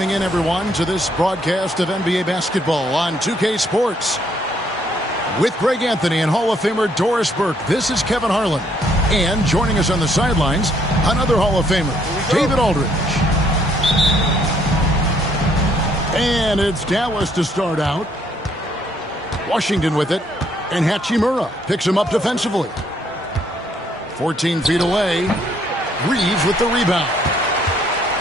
In everyone to this broadcast of NBA basketball on 2K Sports with Greg Anthony and Hall of Famer Doris Burke. This is Kevin Harlan, and joining us on the sidelines, another Hall of Famer, David Aldridge. And it's Dallas to start out. Washington with it, and Hachimura picks him up defensively. 14 feet away, Reeves with the rebound.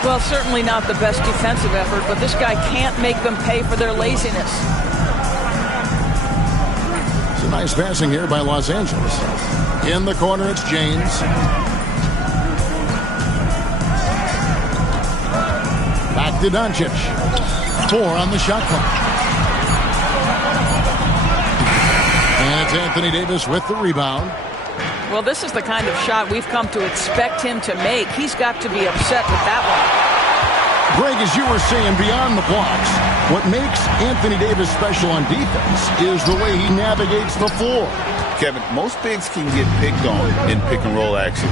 Well, certainly not the best defensive effort, but this guy can't make them pay for their laziness. It's a nice passing here by Los Angeles. In the corner, it's James. Back to Doncic. 4 on the shot clock. And it's Anthony Davis with the rebound. Well, this is the kind of shot we've come to expect him to make. He's got to be upset with that one. Greg, as you were saying, beyond the blocks, what makes Anthony Davis special on defense is the way he navigates the floor. Kevin, most bigs can get picked on in pick-and-roll action.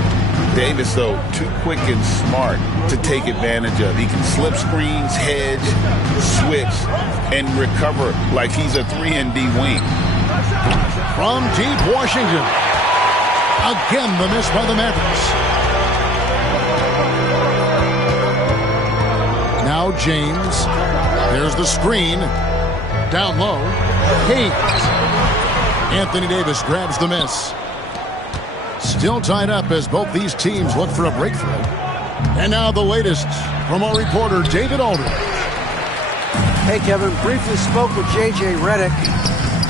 Davis, though, too quick and smart to take advantage of. He can slip screens, hedge, switch, and recover like he's a 3-and-D wing. From deep Washington. Again, the miss by the Mavericks. Now James. There's the screen. Down low. Hayes. Anthony Davis grabs the miss. Still tied up as both these teams look for a breakthrough. And now the latest from our reporter, David Aldridge. Hey, Kevin. Briefly spoke with J.J. Redick.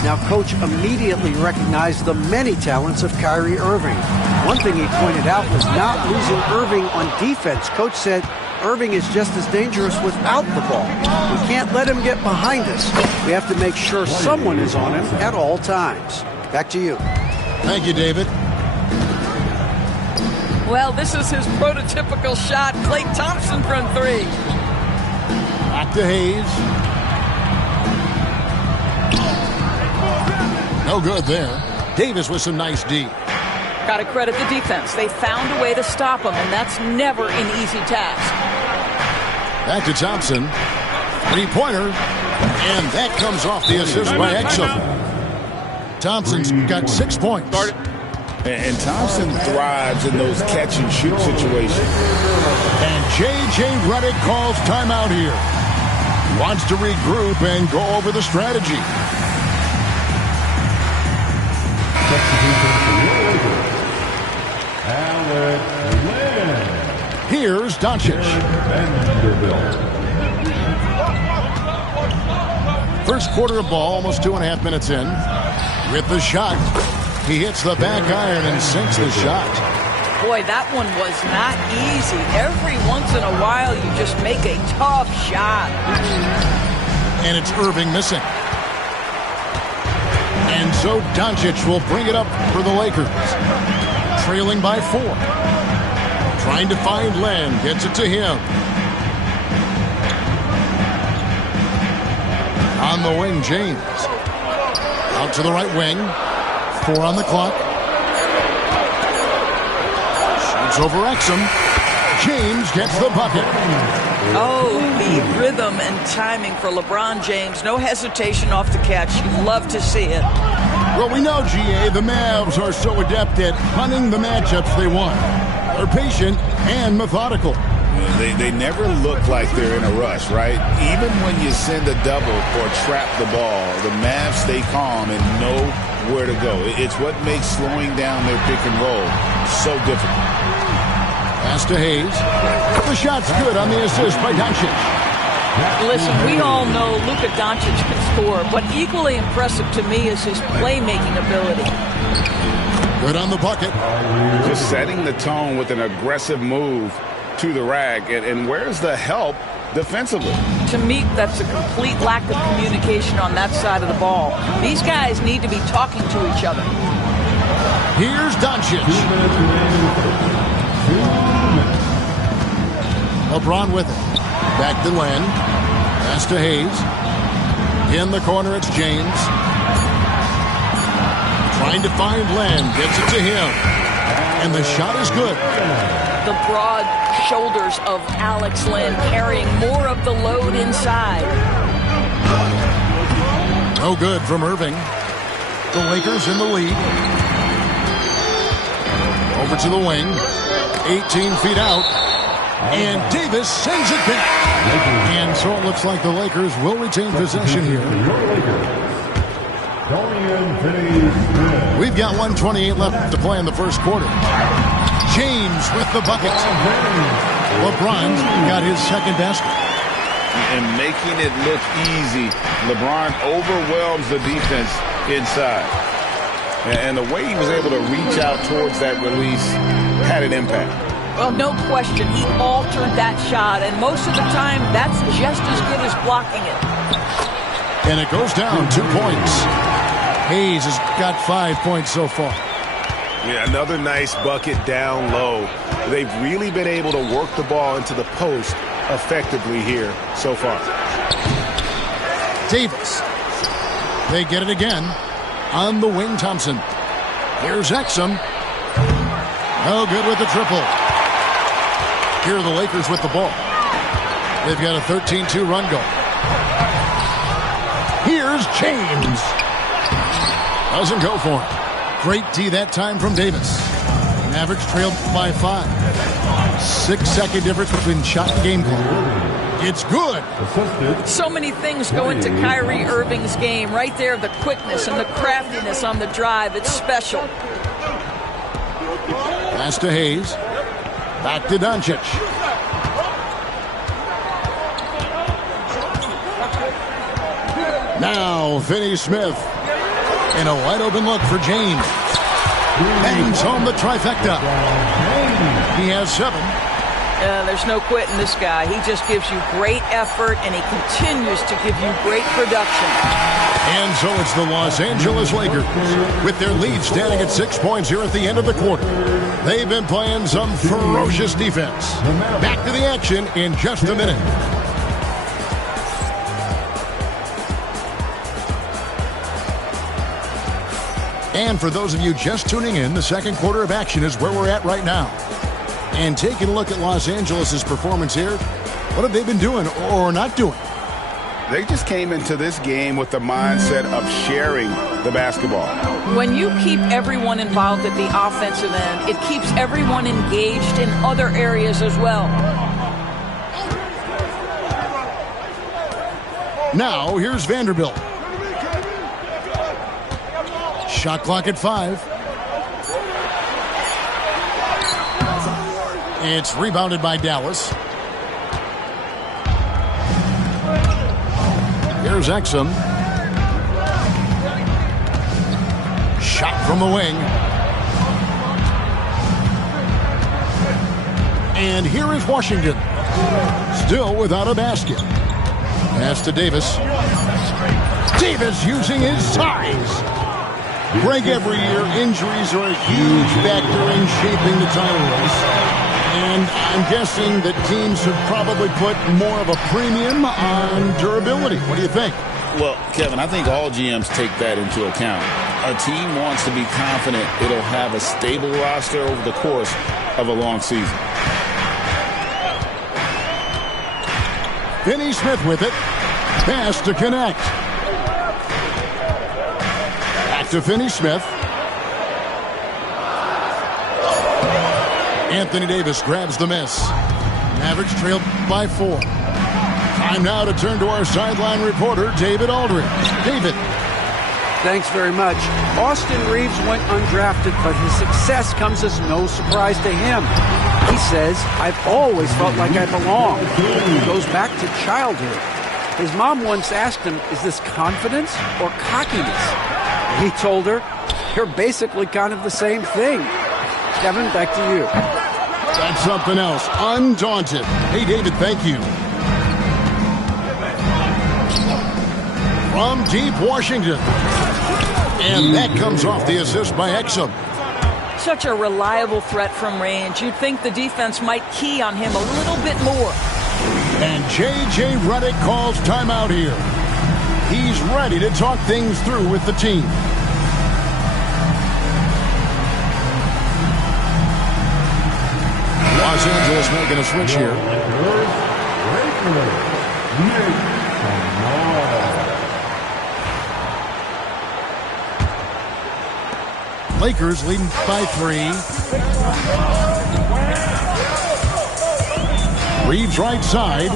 Now, Coach immediately recognized the many talents of Kyrie Irving. One thing he pointed out was not losing Irving on defense. Coach said Irving is just as dangerous without the ball. We can't let him get behind us. We have to make sure someone is on him at all times. Back to you. Thank you, David. Well, this is his prototypical shot. Klay Thompson from 3. Back to Hayes. No good there. Davis with some nice D. Got to credit the defense. They found a way to stop him, and that's never an easy task. Back to Thompson. 3-pointer. And that comes off the assist by Exum. Thompson's got 6 points. And Thompson thrives in those catch-and-shoot situations. And J.J. Redick calls timeout here. Wants to regroup and go over the strategy. Here's Doncic. First quarter of ball, almost 2.5 minutes in. With the shot, he hits the back iron and sinks the shot. Boy, that one was not easy. Every once in a while, you just make a tough shot. And it's Irving missing. And so Doncic will bring it up for the Lakers. Trailing by 4. Trying to find Len. Gets it to him. On the wing, James. Out to the right wing. 4 on the clock. Shoots over Exum. James gets the bucket. Oh, the rhythm and timing for LeBron James. No hesitation off the catch. You love to see it. Well, we know, GA, the Mavs are so adept at hunting the matchups they want. They're patient and methodical. They never look like they're in a rush, right? Even when you send a double or trap the ball, the Mavs stay calm and know where to go. It's what makes slowing down their pick and roll so difficult. Pass to Hayes. The shot's good on the assist by Doncic. Listen, we all know Luka Doncic can score, but equally impressive to me is his playmaking ability. Good on the bucket. Just setting the tone with an aggressive move to the rack. And where's the help defensively? To me, that's a complete lack of communication on that side of the ball. These guys need to be talking to each other. Here's Doncic. LeBron with it. Back to Len. Pass to Hayes. In the corner, it's James. Trying to find Len. Gets it to him. And the shot is good. the broad shoulders of Alex Len, carrying more of the load inside. No good from Irving. The Lakers in the lead. Over to the wing. 18 feet out. And Davis sends it back. And so it looks like the Lakers will retain possession here. We've got 1:28 left to play in the first quarter. James with the bucket. LeBron got his second basket. And making it look easy, LeBron overwhelms the defense inside. And the way he was able to reach out towards that release had an impact. Well, no question, he altered that shot, and most of the time, that's just as good as blocking it. And it goes down 2 points. Hayes has got 5 points so far. Yeah, another nice bucket down low. They've really been able to work the ball into the post effectively here so far. Davis. They get it again. On the wing, Thompson. Here's Exum. No good with the triple. Here are the Lakers with the ball. They've got a 13-2 run going. Here's James. Doesn't go for him. Great D that time from Davis. Mavericks trailed by 5. 6-second difference between shot and game clock. It's good. So many things go into Kyrie Irving's game. Right there, the quickness and the craftiness on the drive. It's special. Pass to Hayes. Back to Doncic. Now, Finney-Smith. And a wide-open look for James. Bangs home the trifecta. He has 7. There's no quitting this guy. He just gives you great effort, and he continues to give you great production. And so it's the Los Angeles Lakers with their lead standing at 6 points here at the end of the quarter. They've been playing some ferocious defense. Back to the action in just a minute. And for those of you just tuning in, the second quarter of action is where we're at right now. And taking a look at Los Angeles' performance here, what have they been doing or not doing? They just came into this game with the mindset of sharing the basketball. When you keep everyone involved at the offensive end, it keeps everyone engaged in other areas as well. Now, here's Vanderbilt. Shot clock at 5. It's rebounded by Dallas. Here's Exum. Shot from the wing. And here is Washington. Still without a basket. Pass to Davis. Davis using his size. Greg, every year, injuries are a huge factor in shaping the title race. And I'm guessing that teams have probably put more of a premium on durability. What do you think? Well, Kevin, I think all GMs take that into account. A team wants to be confident it'll have a stable roster over the course of a long season. Finney-Smith with it. Pass to connect. Back to Finney-Smith. Anthony Davis grabs the miss. Mavericks trailed by 4. Time now to turn to our sideline reporter, David Aldridge. David. Thanks very much. Austin Reeves went undrafted, but his success comes as no surprise to him. He says, "I've always felt like I belong." He goes back to childhood. His mom once asked him, "Is this confidence or cockiness?" He told her, "You're basically kind of the same thing." Kevin, back to you. That's something else. Undaunted. Hey, David, thank you. From deep Washington. And that comes off the assist by Exum. Such a reliable threat from range. You'd think the defense might key on him a little bit more. And J.J. Redick calls timeout here. He's ready to talk things through with the team. Los Davis making a switch here. Lakers leading by 3. Reeves right side.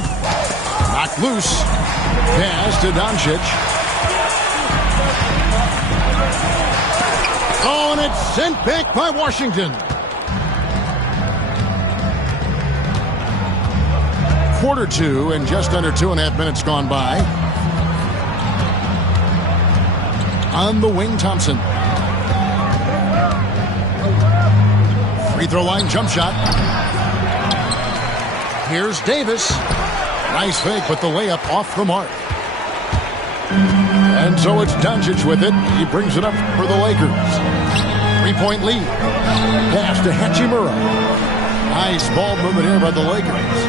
Knocked loose. Pass to Doncic. Oh, and it's sent back by Washington. Quarter 2 and just under 2.5 minutes gone by. On the wing, Thompson. Free throw line jump shot. Here's Davis. Nice fake, but the layup off the mark. And so it's Doncic with it. He brings it up for the Lakers. 3-point lead. Pass to Hachimura. Nice ball movement here by the Lakers.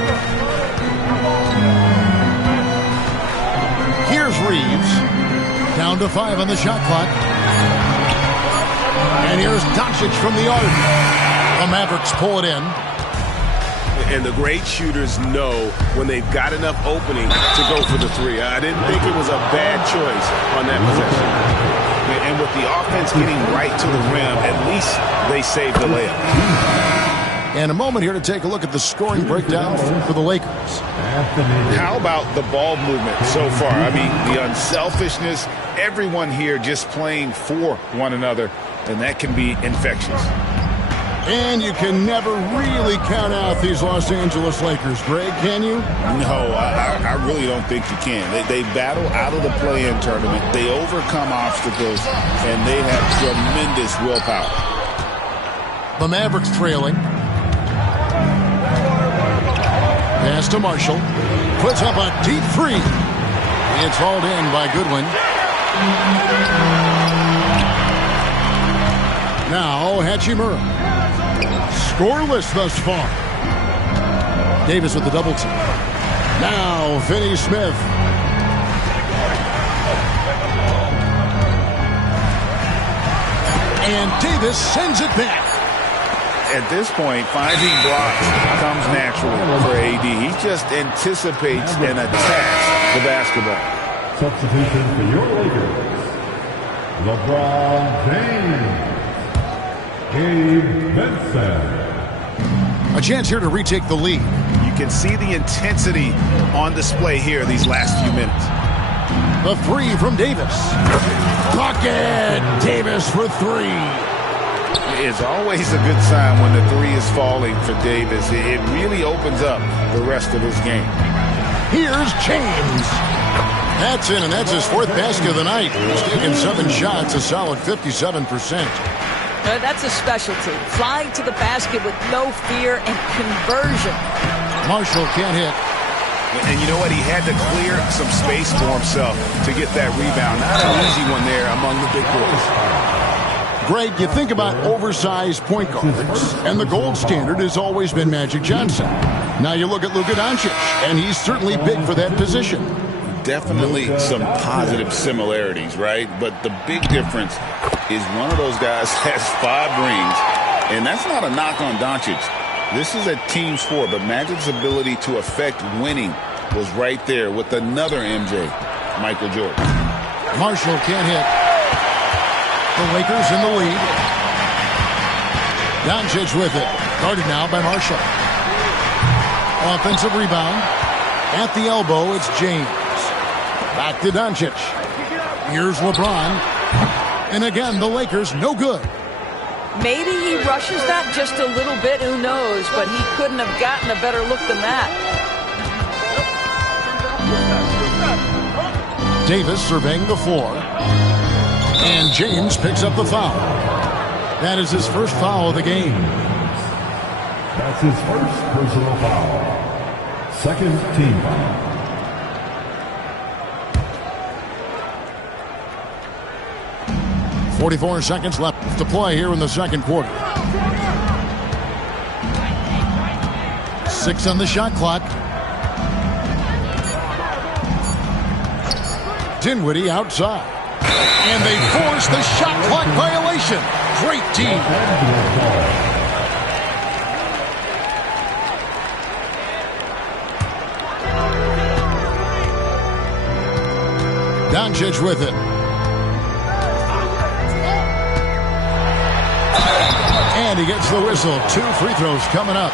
Here's Reeves. Down to 5 on the shot clock. And here's Doncic from the arc. The Mavericks pull it in. And the great shooters know when they've got enough opening to go for the 3. I didn't think it was a bad choice on that possession. And with the offense getting right to the rim, at least they saved the layup. And a moment here to take a look at the scoring breakdown for the Lakers. How about the ball movement so far? I mean, the unselfishness, everyone here just playing for one another, and that can be infectious. And you can never really count out these Los Angeles Lakers, Greg, can you? No, I really don't think you can. They battle out of the play-in tournament. They overcome obstacles, and they have tremendous willpower. The Mavericks trailing. Pass to Marshall. Puts up a deep 3. It's hauled in by Goodwin. Now Hachimura. Scoreless thus far. Davis with the double team. Now Finney-Smith. And Davis sends it back. At this point, finding blocks comes naturally for AD. He just anticipates and attacks the basketball. Substitution for your Lakers. LeBron James. Gabe Vincent. A chance here to retake the lead. You can see the intensity on display here these last few minutes. The 3 from Davis. Bucket! Davis for 3. It's always a good sign when the 3 is falling for Davis. It really opens up the rest of his game. Here's James. That's in, and that's his 4th basket of the night. He's taken 7 shots, a solid 57%. That's a specialty. Flying to the basket with no fear and conversion. Marshall can't hit. And you know what? He had to clear some space for himself to get that rebound. Not an easy one there among the big boys. Greg, you think about oversized point guards, and the gold standard has always been Magic Johnson. Now you look at Luka Doncic, and he's certainly big for that position. Definitely some positive similarities, right? But the big difference is one of those guys has 5 rings, and that's not a knock on Doncic. This is a team sport, but Magic's ability to affect winning was right there with another MJ, Michael Jordan. Marshall can't hit. The Lakers in the lead. Doncic with it. Guarded now by Marshall. Offensive rebound. At the elbow, it's James. Back to Doncic. Here's LeBron. And again, the Lakers no good. Maybe he rushes that just a little bit, who knows, but he couldn't have gotten a better look than that. Davis surveying the floor. And James picks up the foul. That is his first foul of the game. That's his first personal foul. Second team foul. .44 seconds left to play here in the second quarter. 6 on the shot clock. Dinwiddie outside. And they force the shot clock violation. Great team. Doncic with it. And he gets the whistle. 2 free throws coming up.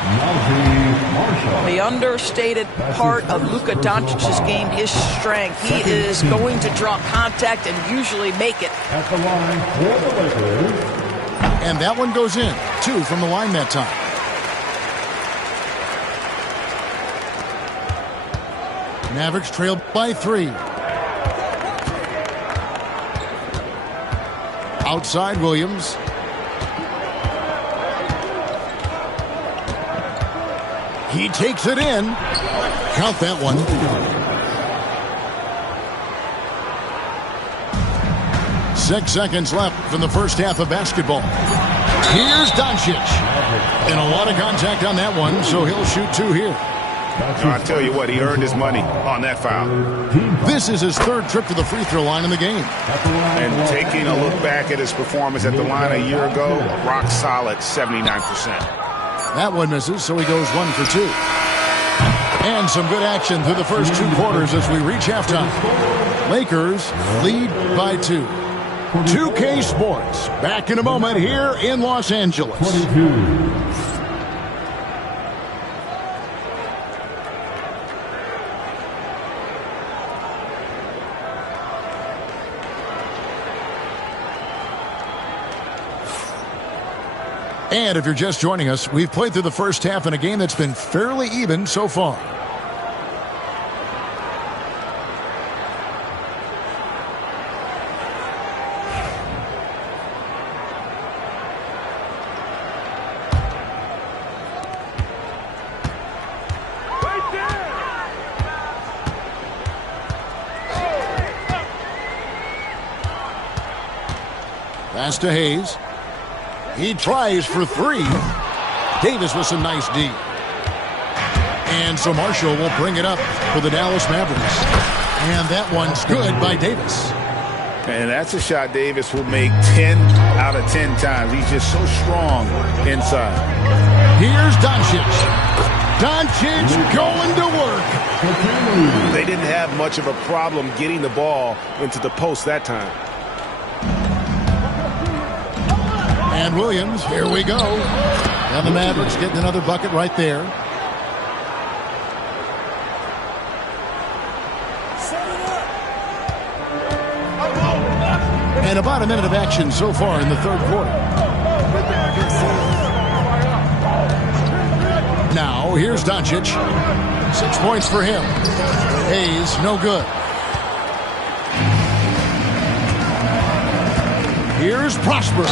The understated part of Luka Doncic's game is strength. He is going to draw contact and usually make it. At the line for the Lakers. And that one goes in. 2 from the line that time. Mavericks trailed by 3. Outside Williams. He takes it in. Count that one. Six seconds left in the first half of basketball. Here's Doncic. And a lot of contact on that one, so he'll shoot 2 here. I tell you what, he earned his money on that foul. This is his 3rd trip to the free throw line in the game. And taking a look back at his performance at the line a year ago, rock solid 79%. That one misses, so he goes 1 for 2. And some good action through the first 2 quarters as we reach halftime. Lakers lead by 2. 2K Sports, back in a moment here in Los Angeles. 22. And if you're just joining us, we've played through the first half in a game that's been fairly even so far. Pass to Hayes. He tries for 3. Davis with some nice D. And so Marshall will bring it up for the Dallas Mavericks. And that one's good by Davis. And that's a shot Davis will make 10 out of 10 times. He's just so strong inside. Here's Doncic. Doncic going to work. They didn't have much of a problem getting the ball into the post that time. And Williams, here we go. And the Mavericks getting another bucket right there. And about a minute of action so far in the 3rd quarter. Now, here's Doncic. 6 points for him. Hayes, no good. Here's Prosper.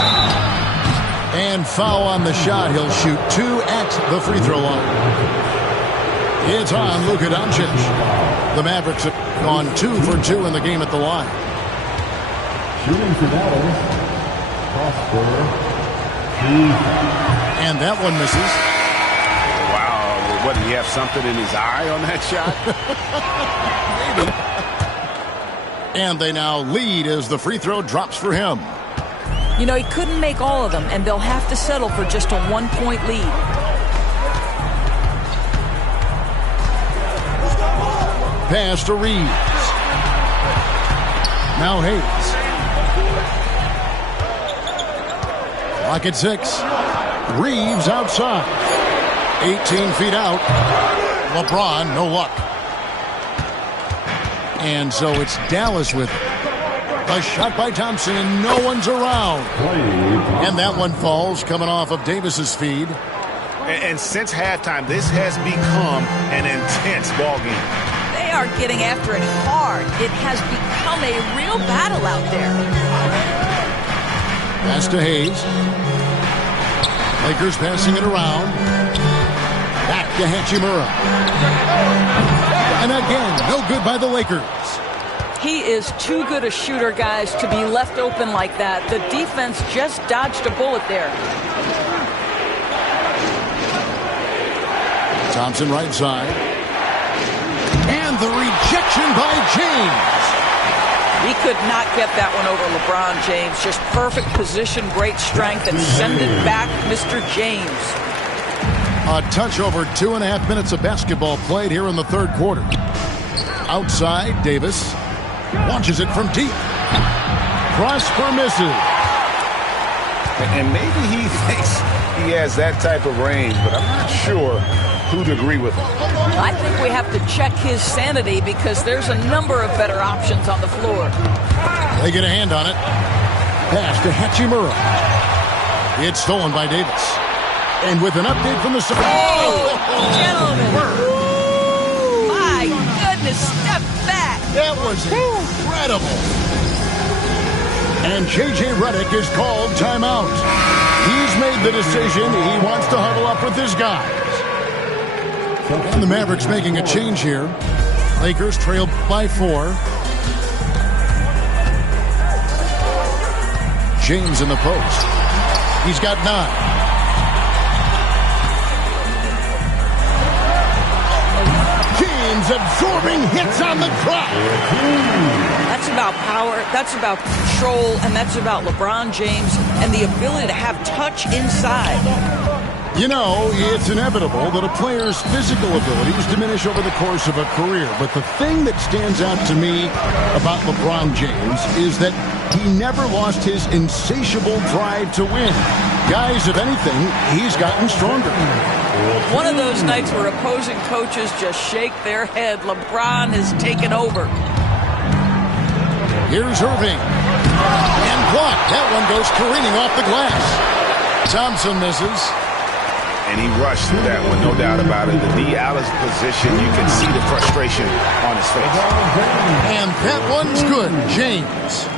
And foul on the shot. He'll shoot 2 at the free throw line. It's on Luka Doncic. The Mavericks have gone 2 for 2 in the game at the line. Shooting for Dallas. Prosper. And that one misses. Wow. What, did he have something in his eye on that shot? Maybe. And they now lead as the free throw drops for him. You know, he couldn't make all of them, and they'll have to settle for just a 1-point lead. Pass to Reeves. Now Hayes. Clock at 6. Reeves outside. 18 feet out. LeBron, no luck. And so it's Dallas with it. A shot by Thompson, and no one's around. And that one falls, coming off of Davis's feed. And since halftime, this has become an intense ball game. They are getting after it hard. It has become a real battle out there. Pass to Hayes. Lakers passing it around. Back to Hachimura. And again, no good by the Lakers. He is too good a shooter, guys, to be left open like that. The defense just dodged a bullet there. Thompson right side. And the rejection by James. He could not get that one over LeBron James. Just perfect position, great strength, and send it back, Mr. James. A touch over 2.5 minutes of basketball played here in the 3rd quarter. Outside, Davis. Launches it from deep. Prosper misses. And maybe he thinks he has that type of range, but I'm not sure who'd agree with him. I think we have to check his sanity because there's a number of better options on the floor. They get a hand on it. Pass to Hachimura. It's stolen by Davis. And with an update from the... Gentlemen. My goodness, step back. That was incredible. And J.J. Redick is called timeout. He's made the decision. He wants to huddle up with his guys. And the Mavericks making a change here. Lakers trail by 4. James in the post. He's got 9. James absorbing hits on the clock. That's about power, that's about control, and that's about LeBron James and the ability to have touch inside. You know, it's inevitable that a player's physical abilities diminish over the course of a career. But the thing that stands out to me about LeBron James is that he never lost his insatiable drive to win. Guys, if anything, he's gotten stronger. One of those nights where opposing coaches just shake their head. LeBron has taken over. Here's Irving. And blocked. That one goes careening off the glass. Thompson misses. And he rushed through that one, no doubt about it. The D out of position, you can see the frustration on his face. And that one's good, James.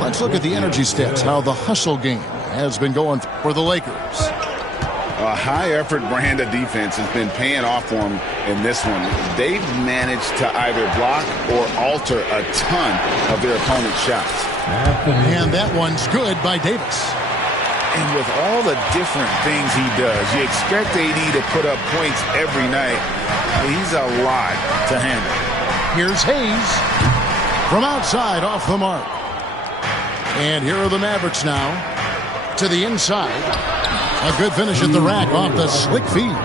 Let's look at the energy stats, how the hustle game has been going for the Lakers. A high-effort brand of defense has been paying off for them in this one. They've managed to either block or alter a ton of their opponent's shots. And that one's good by Davis. And with all the different things he does, you expect AD to put up points every night. He's a lot to handle. Here's Hayes from outside off the mark. And here are the Mavericks now to the inside. A good finish at the rack off the slick feed.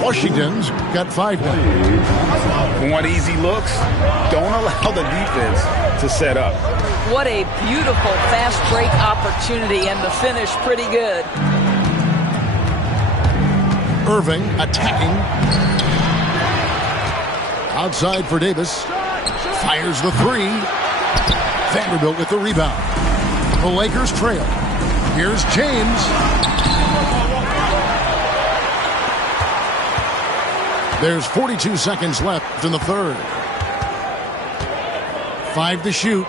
Washington's got 5 now. Want easy looks? Don't allow the defense to set up. What a beautiful fast break opportunity, and the finish pretty good. Irving attacking. Outside for Davis. Fires the 3. Vanderbilt with the rebound. The Lakers trail. Here's James. There's 42 seconds left in the third. 5 to shoot.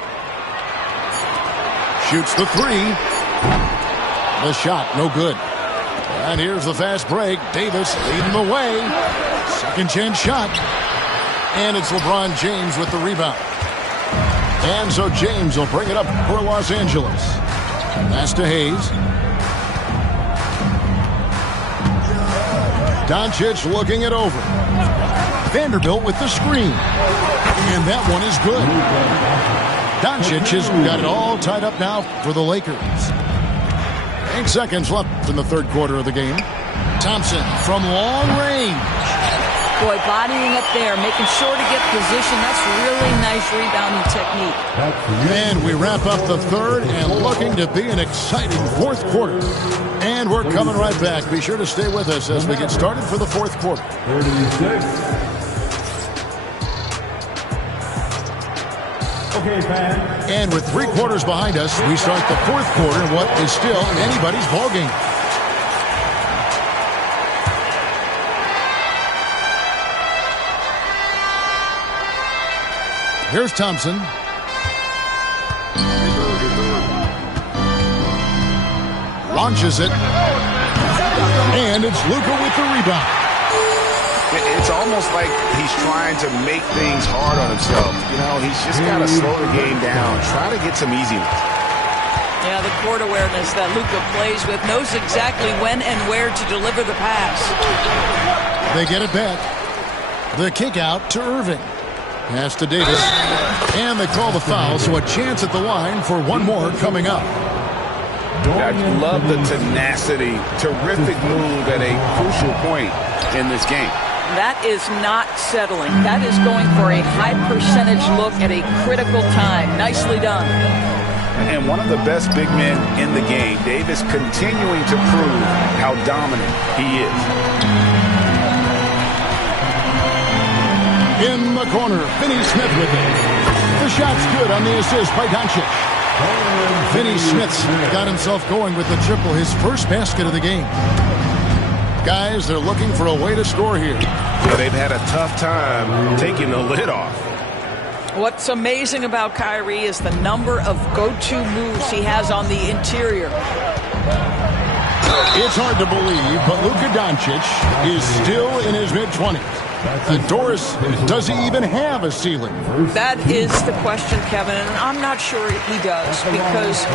Shoots the 3. The shot, no good. And here's the fast break. Davis leading the way. Second chance shot. And it's LeBron James with the rebound. And so James will bring it up for Los Angeles. Pass to Hayes. Doncic looking it over. Vanderbilt with the screen. And that one is good. Doncic has got it all tied up now for the Lakers. 8 seconds left in the third quarter of the game. Thompson from long range. Boy, bodying up there, making sure to get position. That's really nice rebounding technique. And we wrap up the third and looking to be an exciting fourth quarter. And we're coming right back. Be sure to stay with us as we get started for the fourth quarter. 36. Okay, fans. And with 3 quarters behind us, we start the fourth quarter in what is still anybody's ballgame. Here's Thompson. Launches it. And it's Luka with the rebound. It's almost like he's trying to make things hard on himself. You know, he's just got to slow the game down, try to get some easy ones. Yeah, the court awareness that Luka plays with, knows exactly when and where to deliver the pass. They get it back. The kick out to Irving. Pass to Davis. And they call the foul, so a chance at the line for one more coming up. I love the tenacity. Terrific move at a crucial point in this game. That is not settling. That is going for a high percentage look at a critical time. Nicely done. And one of the best big men in the game, Davis, continuing to prove how dominant he is. In the corner, Finney Smith with it. The shot's good on the assist by Doncic. Finney Smith's got himself going with the triple, his first basket of the game. Guys, they're looking for a way to score here. Yeah, they've had a tough time taking the lid off. What's amazing about Kyrie is the number of go-to moves he has on the interior. It's hard to believe, but Luka Doncic is still in his mid-20s. Doris, does he even have a ceiling? That is the question, Kevin, and I'm not sure he does, because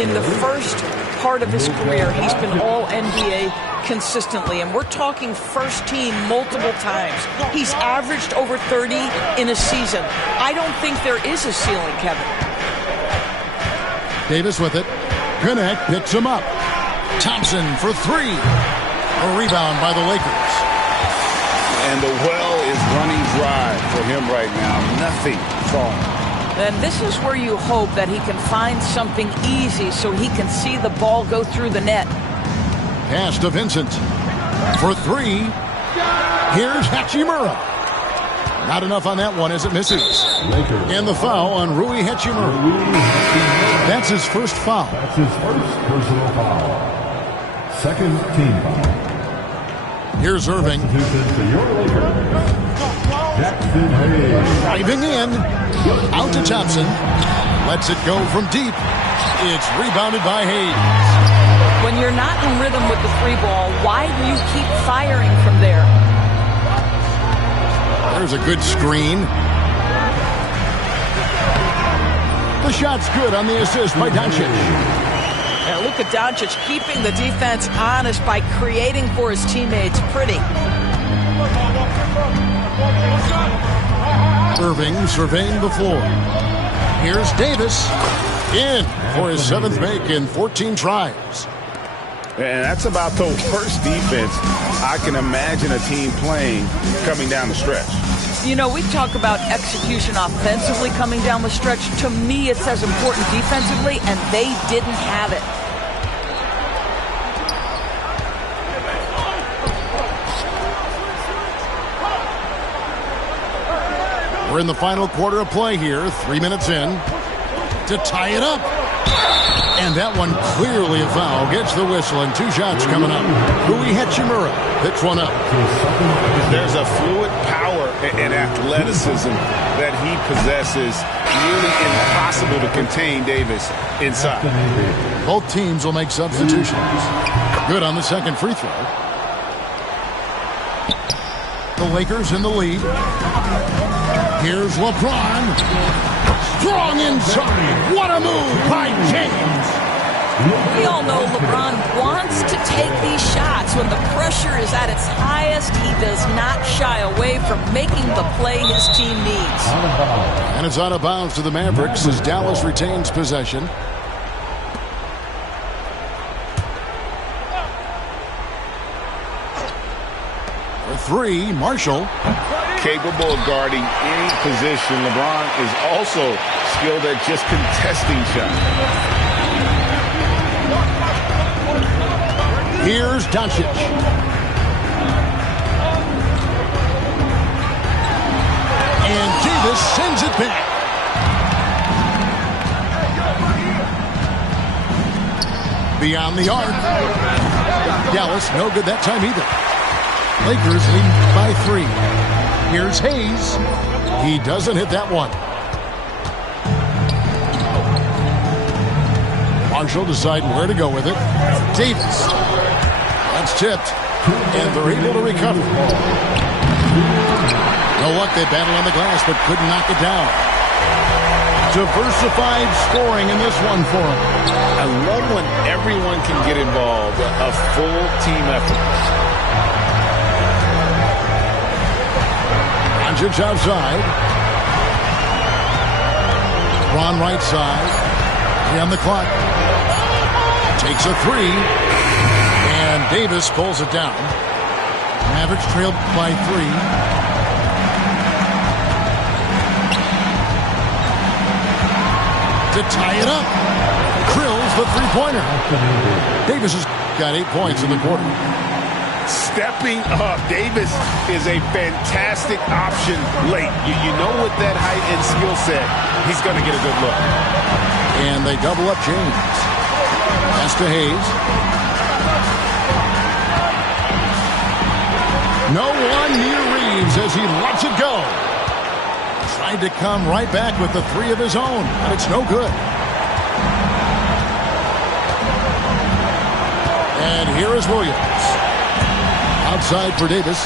in the first part of his career, he's been all-NBA consistently, and we're talking first team multiple times. He's averaged over 30 in a season. I don't think there is a ceiling, Kevin. Davis with it. Pinnock picks him up. Thompson for three. A rebound by the Lakers. And the well is running dry for him right now. Nothing falling. And this is where you hope that he can find something easy so he can see the ball go through the net. Pass to Vincent for three. Here's Hachimura. Not enough on that one as it misses. And the foul on Rui Hachimura. That's his first foul. That's his first personal foul. Second team foul. Here's Irving. Driving in. Out to Thompson. Lets it go from deep. It's rebounded by Hayes. When you're not in rhythm with the free ball, why do you keep firing from there? There's a good screen. The shot's good on the assist by Doncic. And Luka Doncic keeping the defense honest by creating for his teammates. Pretty. Irving surveying the floor. Here's Davis. In for his seventh make in 14 tries. And that's about the worst defense I can imagine a team playing coming down the stretch. You know, we talk about execution offensively coming down the stretch. To me, it's as important defensively, and they didn't have it. We're in the final quarter of play here, 3 minutes in, to tie it up. And that one clearly a foul. Gets the whistle, and two shots coming up. Rui Hachimura picks one up. There's a fluid power and athleticism that he possesses. Nearly impossible to contain Davis inside. Both teams will make substitutions. Good on the second free throw. The Lakers in the lead. Here's LeBron. Strong inside. What a move by James. We all know LeBron wants to take these shots. When the pressure is at its highest, he does not shy away from making the play his team needs. And it's out of bounds to the Mavericks as Dallas retains possession. For three, Marshall. Capable of guarding any position. LeBron is also skilled at just contesting shots. Here's Doncic. And Davis sends it back. Beyond the arc. Dallas no good that time either. Lakers lead by 3. Here's Hayes. He doesn't hit that one. Marshall deciding where to go with it. Davis. That's tipped. And they're able to recover. No luck, they battle on the glass, but couldn't knock it down. Diversified scoring in this one for them. I love when everyone can get involved. A full team effort. Doncic outside. Ron right side. 3 on the clock. Takes a 3. And Davis pulls it down. Mavericks trailed by 3. To tie it up. Drills the three-pointer. Davis has got 8 points in the quarter. Stepping up. Davis is a fantastic option late. You know with that height and skill set, he's going to get a good look. And they double up James. Pass to Hayes. No one near Reeves as he lets it go. Tried to come right back with the 3 of his own, but it's no good. And here is Williams. Outside for Davis.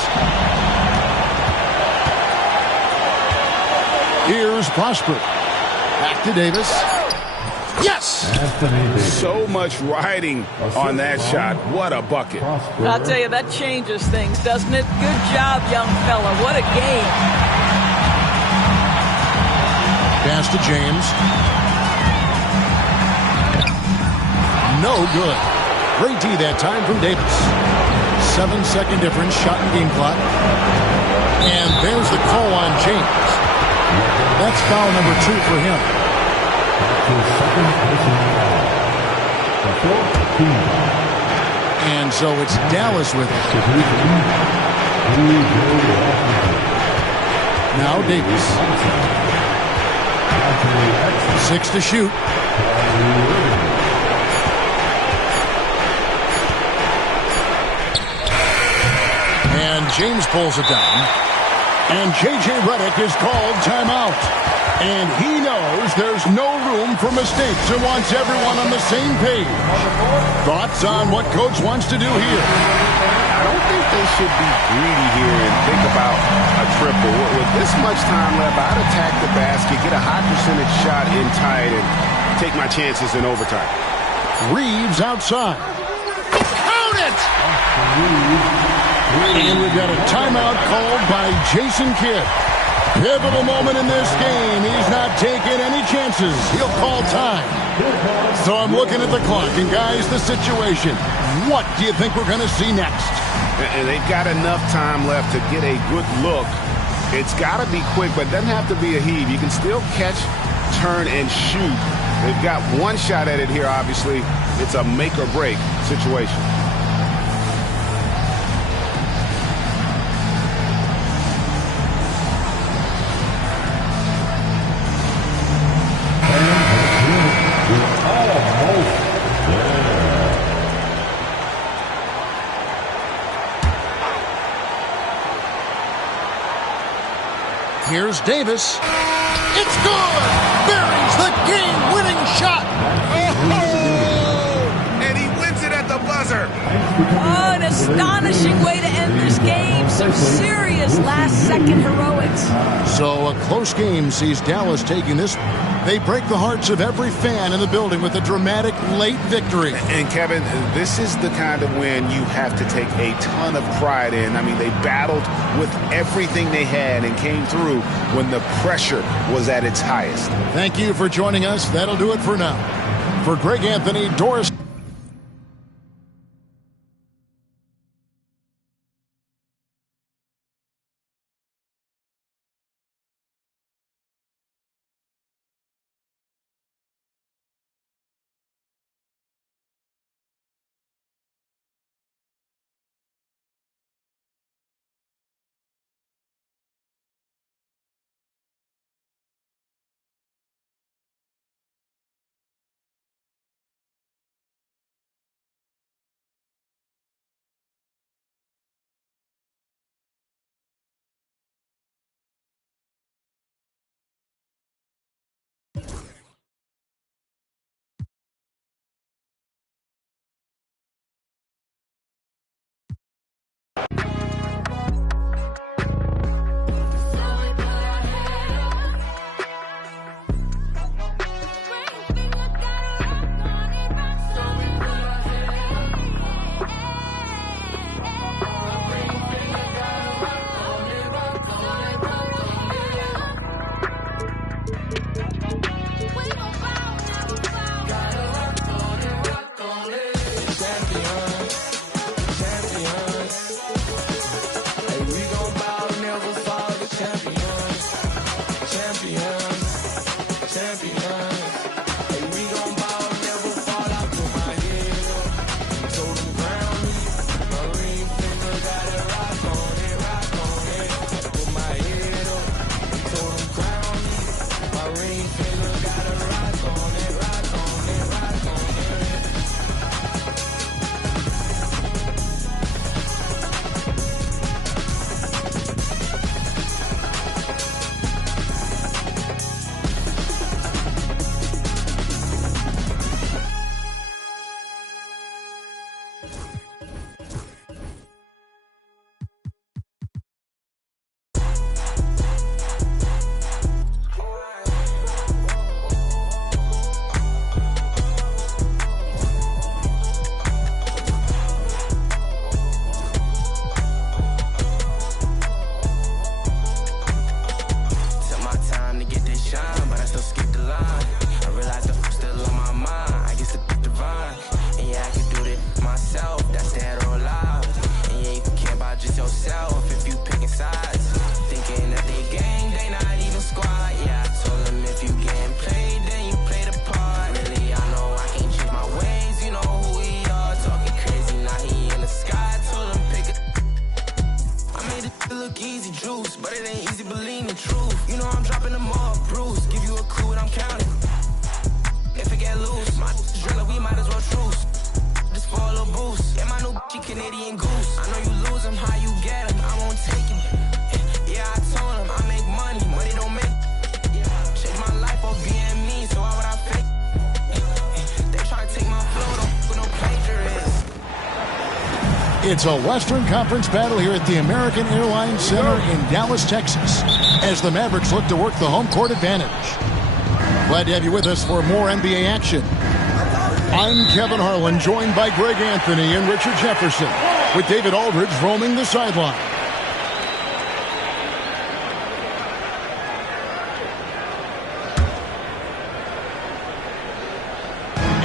Here's Prosper. Back to Davis. Yes! So much riding on that shot. What a bucket. I'll tell you, that changes things, doesn't it? Good job, young fella. What a game. Pass to James. No good. Great D that time from Davis. 7-second difference, shot and game clock. And there's the call on James. That's foul number 2 for him. And so it's Dallas with it. Now Davis. 6 to shoot. And James pulls it down. And J.J. Redick is called timeout. And he knows there's no room for mistakes and wants everyone on the same page. Thoughts on what Coach wants to do here? I don't think they should be greedy here and think about a triple. With this much time left, I'd attack the basket, get a high percentage shot in tight, and take my chances in overtime. Reeves outside. Count it! And we've got a timeout called by Jason Kidd. Pivotal moment in this game. He's not taking any chances. He'll call time. So I'm looking at the clock. And, guys, the situation. What do you think we're going to see next? And they've got enough time left to get a good look. It's got to be quick, but it doesn't have to be a heave. You can still catch, turn, and shoot. They've got one shot at it here, obviously. It's a make-or-break situation. Here's Davis. It's good! Buries the game-winning shot! Oh! And he wins it at the buzzer. Oh, an astonishing way to end this game. Some serious last-second heroics. So a close game sees Dallas taking this. They break the hearts of every fan in the building with a dramatic late victory. And Kevin, this is the kind of win you have to take a ton of pride in. I mean, they battled with everything they had and came through when the pressure was at its highest. Thank you for joining us. That'll do it for now. For Greg Anthony, Doris It's a Western Conference battle here at the American Airlines Center in Dallas, Texas, as the Mavericks look to work the home court advantage. Glad to have you with us for more NBA action. I'm Kevin Harlan, joined by Greg Anthony and Richard Jefferson, with David Aldridge roaming the sideline.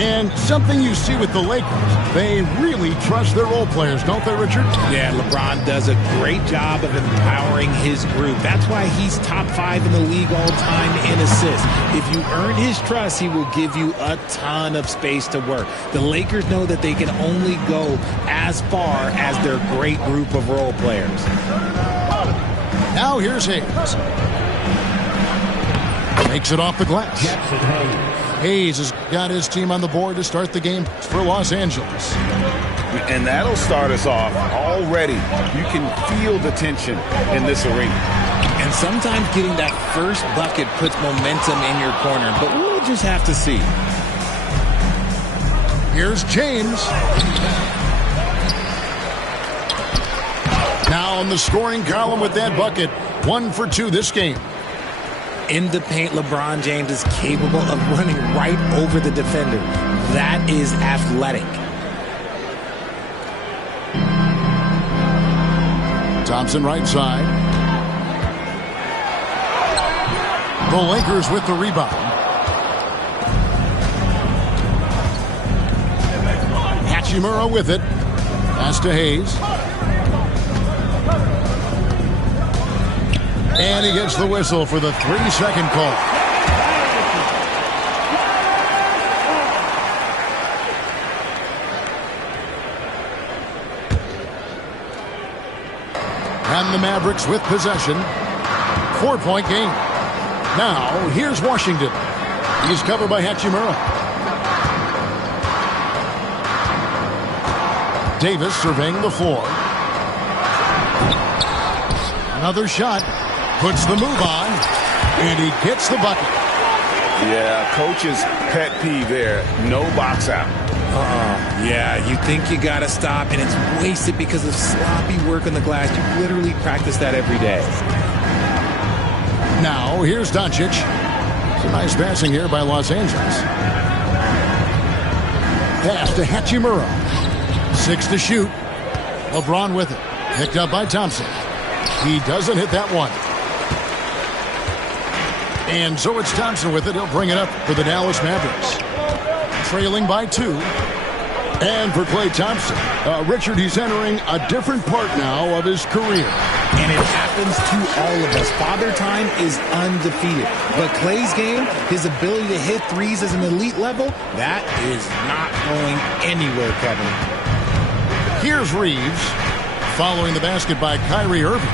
And something you see with the Lakers, they really trust their role players, don't they, Richard? Yeah, LeBron does a great job of empowering his group. That's why he's top 5 in the league all time in assists. If you earn his trust, he will give you a ton of space to work. The Lakers know that they can only go as far as their great group of role players. Now here's Hayes. Makes it off the glass. Hayes has got his team on the board to start the game for Los Angeles. And that'll start us off already. You can feel the tension in this arena. And sometimes getting that first bucket puts momentum in your corner, but we'll just have to see. Here's James. Now on the scoring column with that bucket. 1 for 2 this game. In the paint, LeBron James is capable of running right over the defender. That is athletic. Thompson right side. The Lakers with the rebound. Hachimura with it. Pass to Hayes. And he gets the whistle for the 3-second call. And the Mavericks with possession. 4-point game. Now, here's Washington. He's covered by Hachimura. Davis surveying the floor. Another shot. Puts the move on, and he gets the bucket. Yeah, coach's pet peeve there. No box out. Yeah, you think you got to stop, and it's wasted because of sloppy work on the glass. You literally practice that every day. Now, here's Doncic. Some nice passing here by Los Angeles. Pass to Hachimura. 6 to shoot. LeBron with it. Picked up by Thompson. He doesn't hit that one. And so it's Thompson with it. He'll bring it up for the Dallas Mavericks. Trailing by 2. And for Klay Thompson, Richard, he's entering a different part now of his career. And it happens to all of us. Father Time is undefeated. But Klay's game, his ability to hit threes as an elite level, that is not going anywhere, Kevin. Here's Reeves, following the basket by Kyrie Irving.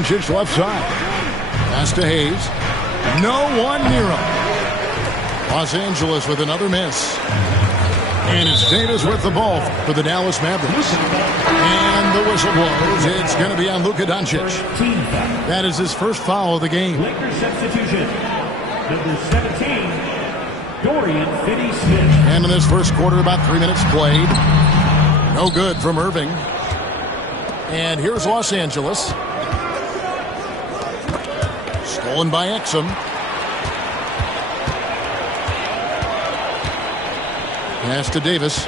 Doncic left side. Pass to Hayes. No one near him. Los Angeles with another miss. And it's Davis with the ball for the Dallas Mavericks. And the whistle blows. It's going to be on Luka Doncic. That is his first foul of the game. Lakers substitution. Number 17, Dorian Finney-Smith. And in this first quarter, about 3 minutes played. No good from Irving. And here's Los Angeles. Stolen by Exum. Pass to Davis.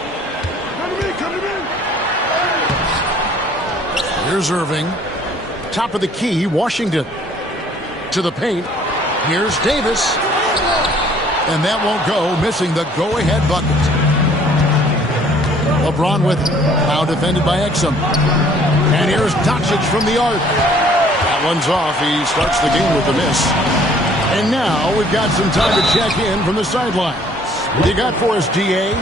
Here's Irving. Top of the key, Washington. To the paint. Here's Davis. And that won't go, missing the go-ahead bucket. LeBron with it. Now defended by Exum. And here's Doncic from the arc. That one's off. He starts the game with a miss. And now we've got some time to check in from the sidelines. What do you got for us, GA?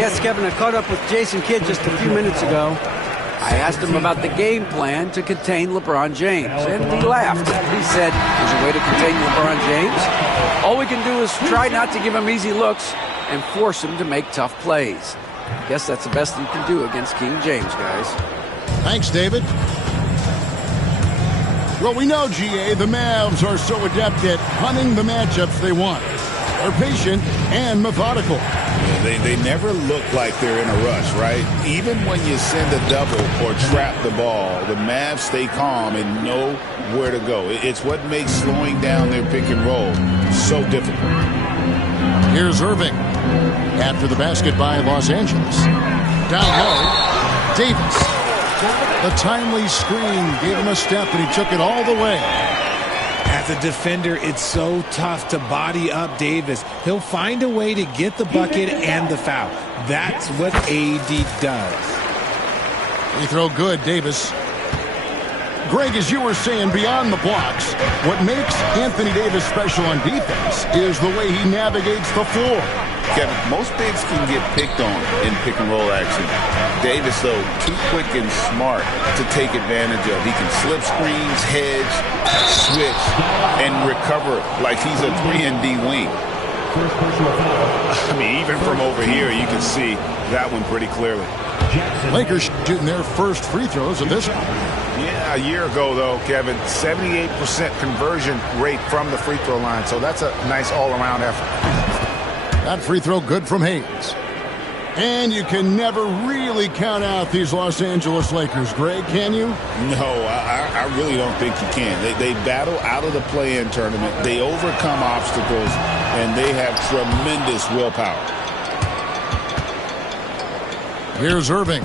Yes, Kevin, I caught up with Jason Kidd just a few minutes ago. I asked him about the game plan to contain LeBron James, and he laughed. He said, there's a way to contain LeBron James. All we can do is try not to give him easy looks and force him to make tough plays. Guess that's the best you can do against King James, guys. Thanks, David. Well, we know, GA, the Mavs are so adept at hunting the matchups they want. They're patient and methodical. They never look like they're in a rush, right? Even when you send a double or trap the ball, the Mavs stay calm and know where to go. It's what makes slowing down their pick and roll so difficult. Here's Irving after the basket by Los Angeles. Down low, Davis. The timely screen gave him a step, and he took it all the way. As a defender, it's so tough to body up Davis. He'll find a way to get the bucket and the foul. That's what AD does. Free throw good, Davis. Greg, as you were saying, beyond the blocks, what makes Anthony Davis special on defense is the way he navigates the floor. Kevin, most bigs can get picked on in pick and roll action. Davis, though, too quick and smart to take advantage of. He can slip screens, hedge, switch, and recover like he's a 3-and-D wing. I mean, even from over here, you can see that one pretty clearly. Lakers shooting their first free throws of this one. Yeah, a year ago, though, Kevin, 78% conversion rate from the free throw line. So that's a nice all-around effort. That free throw good from Hayes. And you can never really count out these Los Angeles Lakers, Greg, can you? No, I really don't think you can. They battle out of the play-in tournament. They overcome obstacles, and they have tremendous willpower. Here's Irving.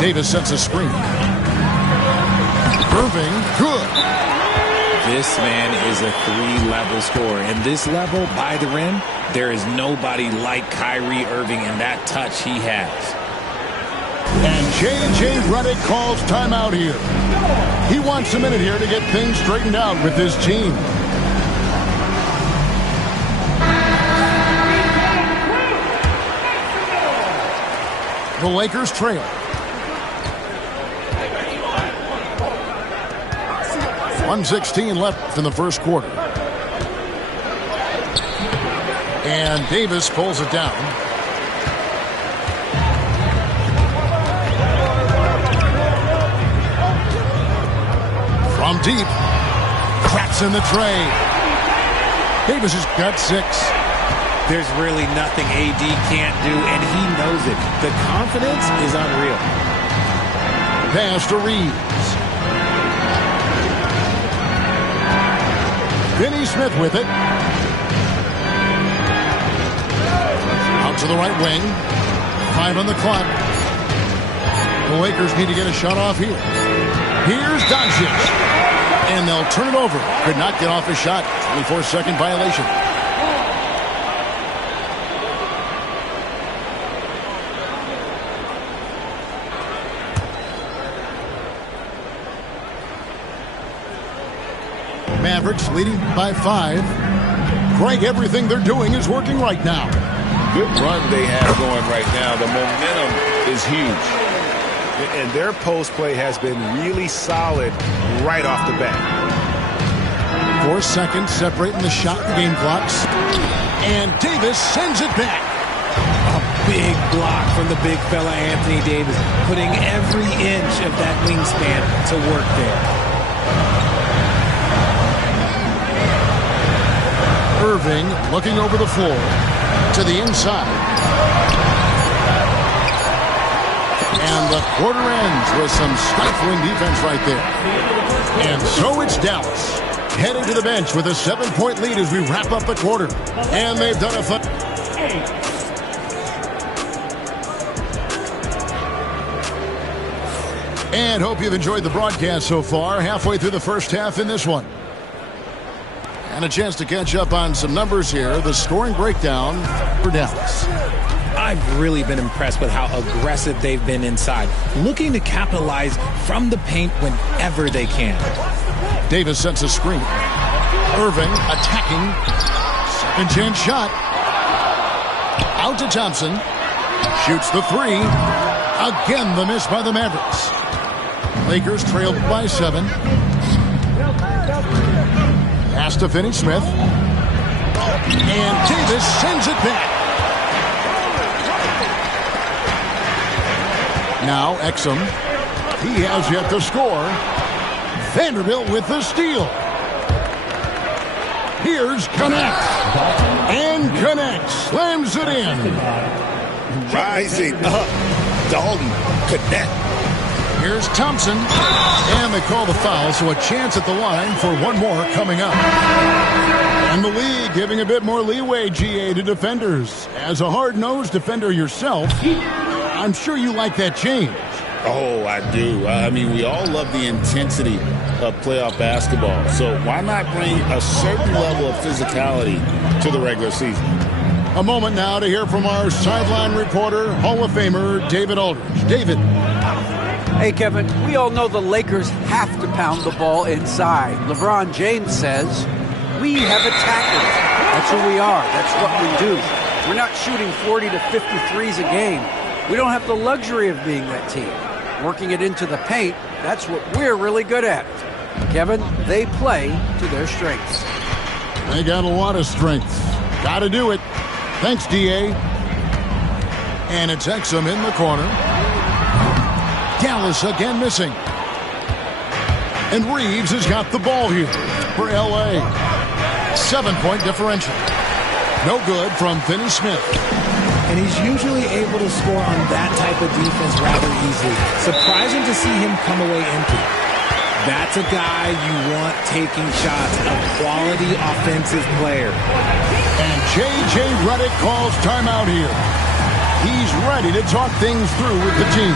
Davis sets a screen. Irving, good. This man is a three-level scorer. And this level, by the rim, there is nobody like Kyrie Irving in that touch he has. And J.J. Redick calls timeout here. He wants a minute here to get things straightened out with his team. The Lakers trail. .116 left in the first quarter. And Davis pulls it down. From deep. Cracks in the tray. Davis has got 6. There's really nothing AD can't do, and he knows it. The confidence is unreal. Pass to Reeves. Finney Smith with it. Out to the right wing. 5 on the clock. The Lakers need to get a shot off here. Here's Doncic. And they'll turn it over. Could not get off his shot. 24-second violation. Mavericks leading by 5. Greg, everything they're doing is working right now. Good run they have going right now. The momentum is huge. And their post play has been really solid right off the bat. 4 seconds separating the shot and game clocks. And Davis sends it back. A big block from the big fella Anthony Davis, putting every inch of that wingspan to work there. Irving looking over the floor to the inside. And the quarter ends with some stifling defense right there. And so it's Dallas heading to the bench with a 7-point lead as we wrap up the quarter. And they've done a fun. And hope you've enjoyed the broadcast so far. Halfway through the first half in this one. And a chance to catch up on some numbers here. The scoring breakdown for Dallas. I've really been impressed with how aggressive they've been inside, looking to capitalize from the paint whenever they can. Davis sets a screen. Irving attacking. Second chance shot. Out to Thompson. Shoots the 3. Again, the miss by the Mavericks. Lakers trailed by 7. Pass to Finney Smith. And Davis sends it back. Now Exum. He has yet to score. Vanderbilt with the steal. Here's connects. And connects. Slams it in. Rising up. Dalton, connect. Here's Thompson. And they call the foul, so a chance at the line for one more coming up. And the league giving a bit more leeway, GA, to defenders. As a hard-nosed defender yourself, I'm sure you like that change. Oh, I do. I mean, we all love the intensity of playoff basketball. So why not bring a certain level of physicality to the regular season? A moment now to hear from our sideline reporter, Hall of Famer David Aldridge. David. Hey, Kevin, we all know the Lakers have to pound the ball inside. LeBron James says, we have attackers. That's who we are. That's what we do. We're not shooting 40 to 53s a game. We don't have the luxury of being that team. Working it into the paint, that's what we're really good at. Kevin, they play to their strengths. They got a lot of strength. Got to do it. Thanks, D.A. And it's Exum in the corner. Dallas again missing. And Reeves has got the ball here for L.A. 7-point differential. No good from Finney Smith. And he's usually able to score on that type of defense rather easily. Surprising to see him come away empty. That's a guy you want taking shots, a quality offensive player. And J.J. Redick calls timeout here. He's ready to talk things through with the team.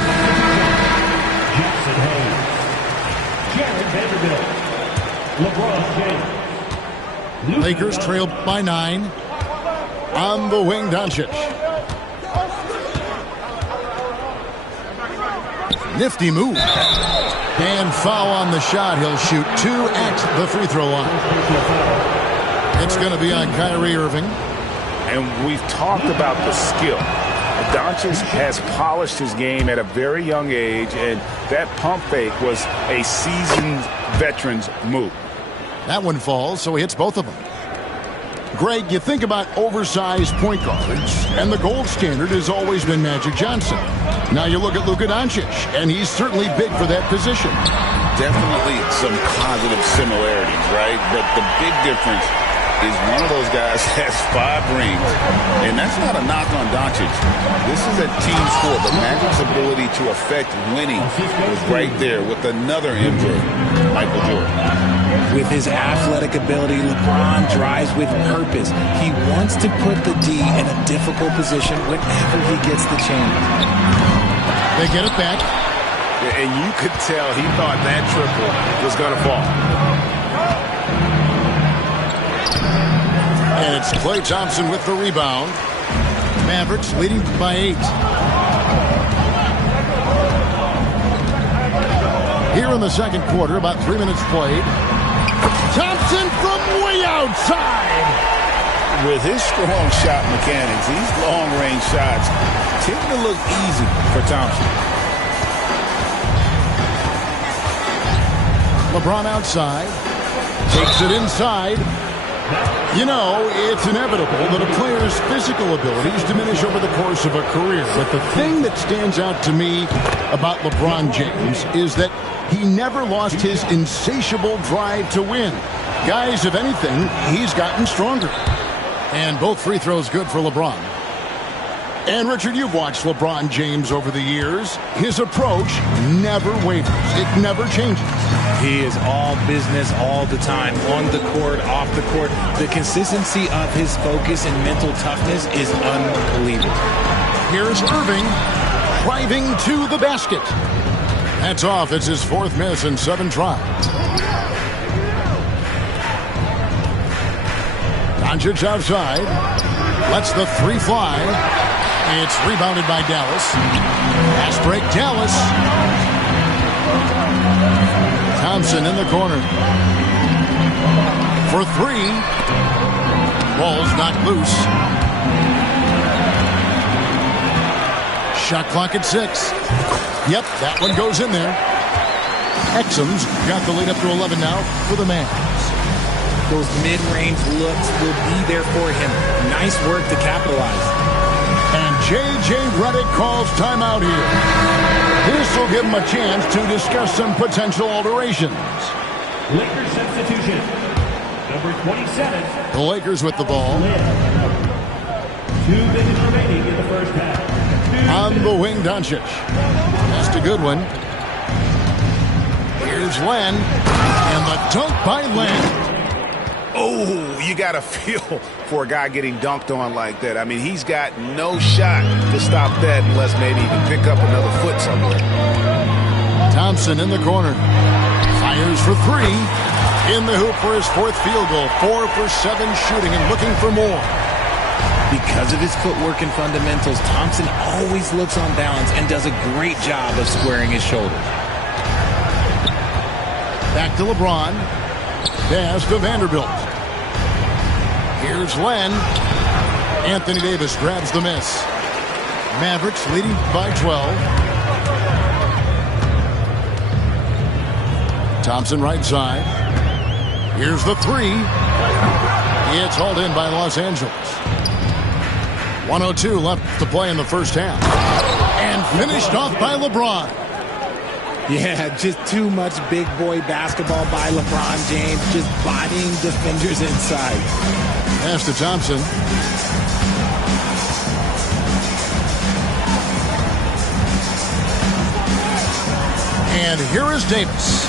Jackson Hayes, Jared Vanderbilt, LeBron James. Lakers trail by 9. On the wing, Doncic. Nifty move. And foul on the shot. He'll shoot 2 at the free throw line. It's going to be on Kyrie Irving. And we've talked about the skill. Doncic has polished his game at a very young age, and that pump fake was a seasoned veteran's move. That one falls, so he hits both of them. Greg, you think about oversized point guards, and the gold standard has always been Magic Johnson. Now you look at Luka Doncic, and he's certainly big for that position. Definitely some positive similarities, right? But the big difference is one of those guys has 5 rings, and that's not a knock on Doncic. This is a team sport, but Magic's ability to affect winning was right there with another MJ, Michael Jordan. With his athletic ability, LeBron drives with purpose. He wants to put the D in a difficult position whenever he gets the chance. They get it back. And you could tell he thought that triple was going to fall. And it's Klay Thompson with the rebound. Mavericks leading by 8. Here in the second quarter, about 3 minutes played. Thompson from way outside. With his strong shot mechanics, these long-range shots tend to look easy for Thompson. LeBron outside. Takes it inside. You know, it's inevitable that a player's physical abilities diminish over the course of a career. But the thing that stands out to me about LeBron James is that he never lost his insatiable drive to win. Guys, if anything, he's gotten stronger. And both free throws good for LeBron. And, Richard, you've watched LeBron James over the years. His approach never wavers. It never changes. He is all business all the time, on the court, off the court. The consistency of his focus and mental toughness is unbelievable. Here's Irving driving to the basket. That's off. It's his 4th miss in 7 tries. Doncic outside. Lets the 3 fly. It's rebounded by Dallas. Fast break, Dallas. Thompson in the corner. For 3. Ball's knocked loose. Shot clock at 6. Yep, that one goes in there. Exum's got the lead up to 11 now for the Mavs. Those mid-range looks will be there for him. Nice work to capitalize. And J.J. Redick calls timeout here. This will give him a chance to discuss some potential alterations. Lakers substitution. Number 27. The Lakers with the ball. 2 minutes remaining in the first half. On the wing, Doncic. That's a good one. Here's Len. And the dunk by Len. Oh, you got to feel for a guy getting dunked on like that. I mean, he's got no shot to stop that unless maybe he can pick up another foot somewhere. Thompson in the corner. Fires for three. In the hoop for his fourth field goal. 4 for 7 shooting and looking for more. Because of his footwork and fundamentals, Thompson always looks on balance and does a great job of squaring his shoulders. Back to LeBron. Pass to Vanderbilt. Here's Len. Anthony Davis grabs the miss. Mavericks leading by 12. Thompson right side. Here's the three. It's hauled in by Los Angeles. 1:02 left to play in the first half. And finished off by LeBron. Yeah, just too much big boy basketball by LeBron James, just bodying defenders inside. Pass to Thompson. And here is Davis.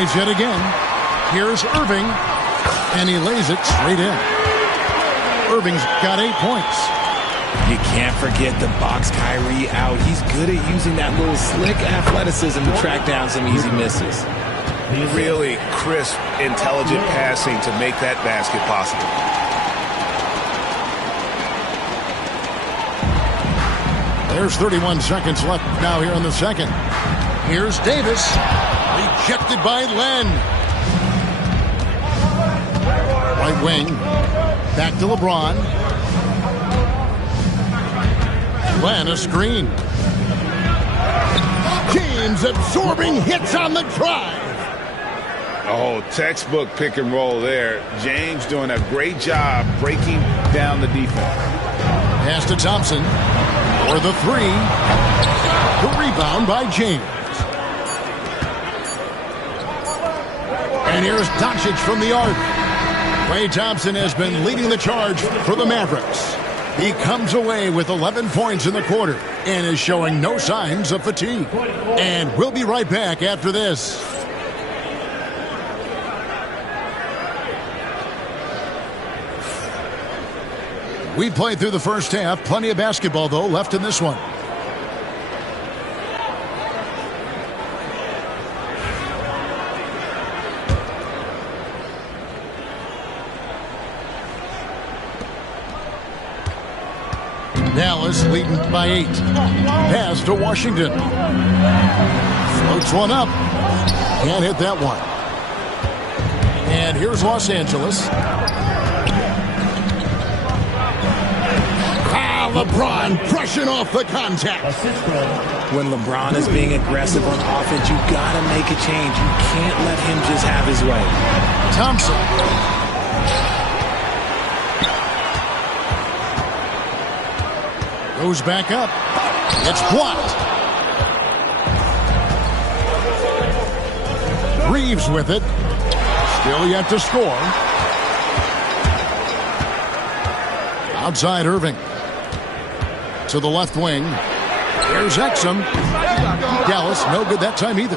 Tries yet again. Here's Irving. And he lays it straight in. Irving's got 8 points. You can't forget the box Kyrie out. He's good at using that little slick athleticism to track down some easy misses. Really crisp, intelligent passing to make that basket possible. There's 31 seconds left now here in the second. Here's Davis. Rejected by Len. Right wing. Back to LeBron. Len, a screen. James absorbing hits on the drive. Oh, textbook pick and roll there. James doing a great job breaking down the defense. Pass to Thompson for the three. The rebound by James. And here's Doncic from the arc. Klay Thompson has been leading the charge for the Mavericks. He comes away with 11 points in the quarter and is showing no signs of fatigue. And we'll be right back after this. We played through the first half. Plenty of basketball, though, left in this one. Dallas leading by 8. Pass to Washington. Floats one up. Can't hit that one. And here's Los Angeles. LeBron brushing off the contact. When LeBron is being aggressive on offense, you gotta make a change. You can't let him just have his way. Thompson. Goes back up. It's blocked. Reeves with it. Still yet to score. Outside Irving. To the left wing. Here's Exum. Dallas, no good that time either.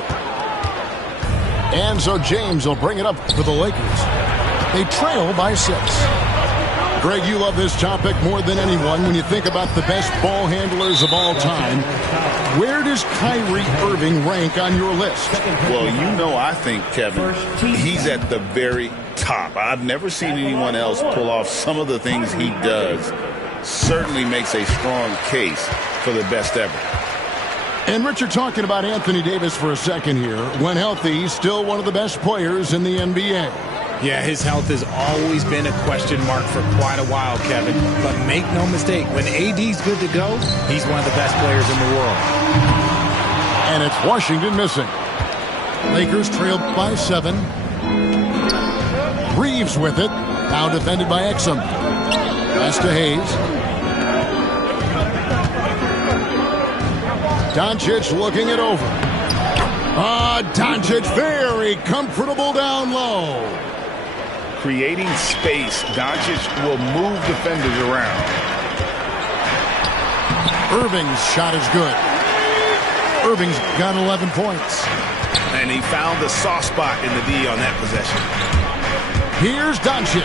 And so James will bring it up for the Lakers. They trail by 6. Greg, you love this topic more than anyone when you think about the best ball handlers of all time. Where does Kyrie Irving rank on your list? Well, you know, I think, Kevin, he's at the very top. I've never seen anyone else pull off some of the things he does. Certainly makes a strong case for the best ever. And Richard, talking about Anthony Davis for a second here. When healthy, he's still one of the best players in the NBA. Yeah, his health has always been a question mark for quite a while, Kevin. But make no mistake, when AD's good to go, he's one of the best players in the world. And it's Washington missing. Lakers trail by 7. Reeves with it. Now defended by Exum. Pass to Hayes. Doncic looking it over. Doncic very comfortable down low. Creating space, Doncic will move defenders around. Irving's shot is good. Irving's got 11 points. And he found the soft spot in the D on that possession. Here's Doncic.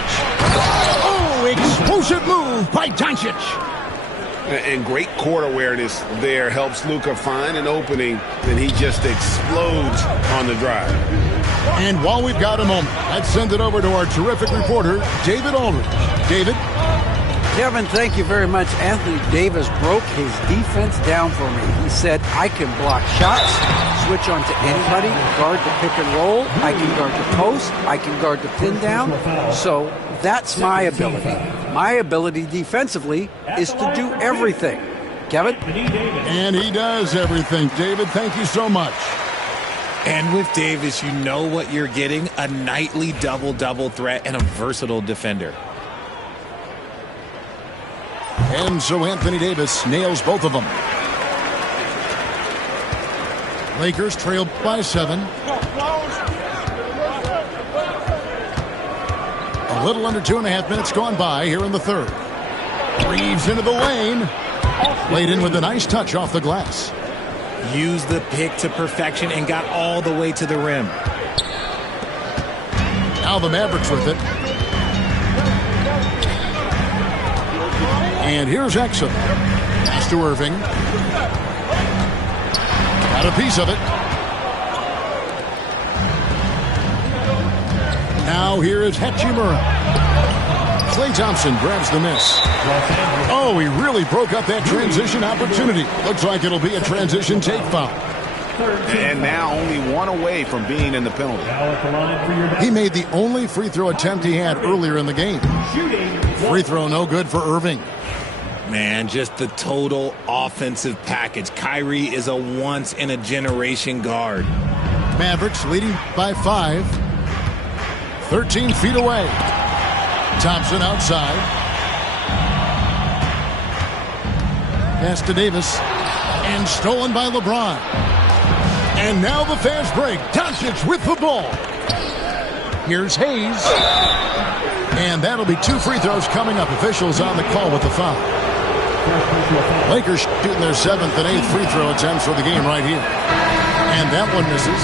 Oh, explosive move by Doncic. And great court awareness there helps Luka find an opening. Then he just explodes on the drive. And while we've got a moment, let's send it over to our terrific reporter, David Aldridge. David? Kevin, thank you very much. Anthony Davis broke his defense down for me. He said, I can block shots, switch on to anybody, guard the pick and roll, I can guard the post, I can guard the pin down. So that's my ability. My ability defensively is to do everything. Kevin? And he does everything. David, thank you so much. And with Davis, you know what you're getting, a nightly double-double threat and a versatile defender. And so Anthony Davis nails both of them. Lakers trail by 7. A little under 2.5 minutes gone by here in the third. Reeves into the lane. Laid in with a nice touch off the glass. Used the pick to perfection and got all the way to the rim. Now the Mavericks with it. And here's Exum. Pass to Irving. Got a piece of it. Now here is Hachimura. Klay Thompson grabs the miss. Oh, he really broke up that transition opportunity. Looks like it'll be a transition take foul. And now only one away from being in the penalty. He made the only free throw attempt he had earlier in the game. Free throw no good for Irving. Man, just the total offensive package. Kyrie is a once-in-a-generation guard. Mavericks leading by 5. 13 feet away. Thompson outside. Pass to Davis. And stolen by LeBron. And now the fast break. Doncic with the ball. Here's Hayes. And that'll be 2 free throws coming up. Officials on the call with the foul. Lakers shooting their 7th and 8th free throw attempts for the game right here. And that one misses.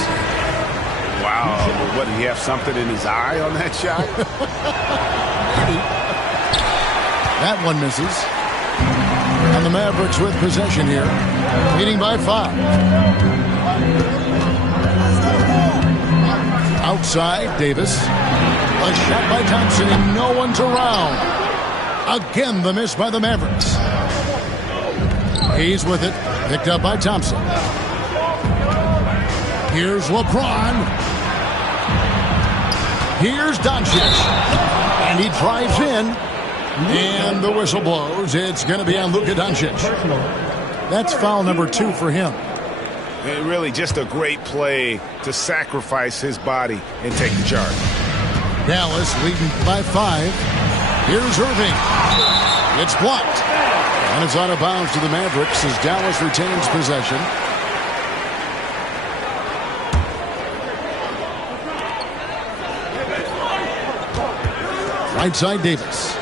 Wow. What, did he have something in his eye on that shot? That one misses. And the Mavericks with possession here. Leading by 5. Outside, Davis. A shot by Thompson and no one's around. Again, the miss by the Mavericks. He's with it. Picked up by Thompson. Here's LeBron. Here's Doncic. And he drives in. And the whistle blows. It's going to be on Luka Doncic. That's foul number 2 for him. And really just a great play to sacrifice his body and take the charge. Dallas leading by 5. Here's Irving. It's blocked. And it's out of bounds to the Mavericks as Dallas retains possession. Right side, Davis.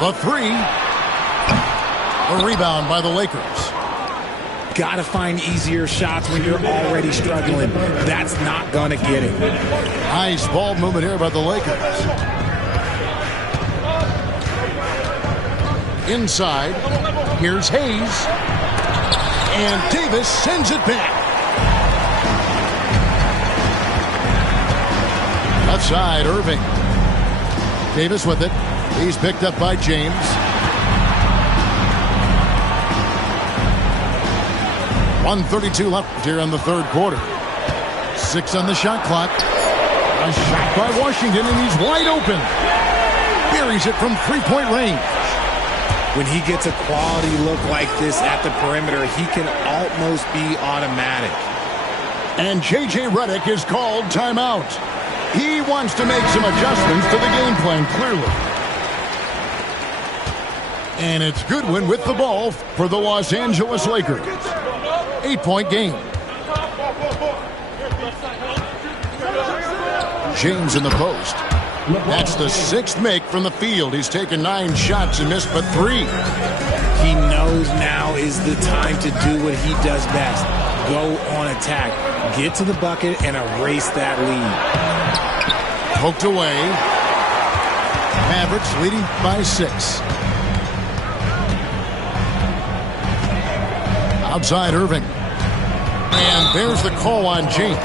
The 3. A rebound by the Lakers. Got to find easier shots when you're already struggling. That's not going to get it. Nice ball movement here by the Lakers. Inside, here's Hayes. And Davis sends it back. Left side, Irving. Davis with it. He's picked up by James. .132 left here in the third quarter. 6 on the shot clock. A shot by Washington, and he's wide open. Buries it from three-point range. When he gets a quality look like this at the perimeter, he can almost be automatic. And J.J. Redick is called timeout. He wants to make some adjustments to the game plan, clearly. And it's Goodwin with the ball for the Los Angeles Lakers. 8-point game. James in the post. That's the 6th make from the field. He's taken 9 shots and missed but 3. He knows now is the time to do what he does best. Go on attack. Get to the bucket and erase that lead. Poked away. Mavericks leading by 6. Outside Irving. And there's the call on James.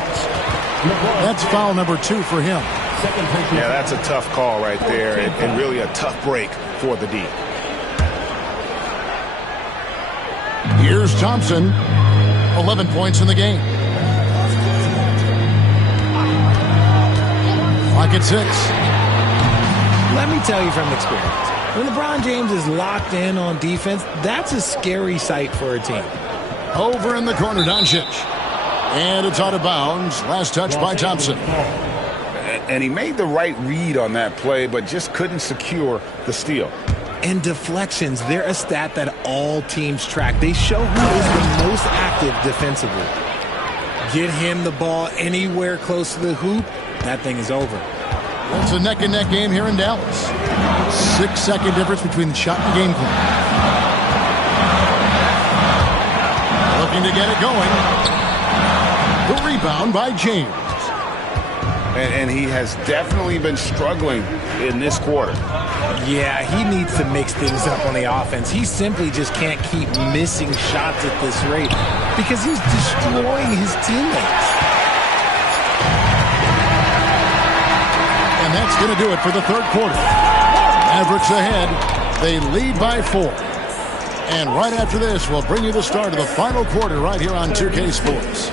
That's foul number 2 for him. Yeah, that's a tough call right there, and really a tough break for the D. Here's Thompson. 11 points in the game. Clock at 6. Let me tell you from experience, when LeBron James is locked in on defense, that's a scary sight for a team. Over in the corner, Doncic. And it's out of bounds. Last touch by Thompson. And he made the right read on that play, but just couldn't secure the steal. And deflections, they're a stat that all teams track. They show who is the most active defensively. Get him the ball anywhere close to the hoop, that thing is over. It's a neck-and-neck game here in Dallas. 6-second difference between shot and game clock. Looking to get it going. The rebound by James. And he has definitely been struggling in this quarter. Yeah, he needs to mix things up on the offense. He simply just can't keep missing shots at this rate because he's destroying his teammates. And that's going to do it for the third quarter. Mavericks ahead. They lead by 4. And right after this, we'll bring you the start of the final quarter right here on 2K Sports.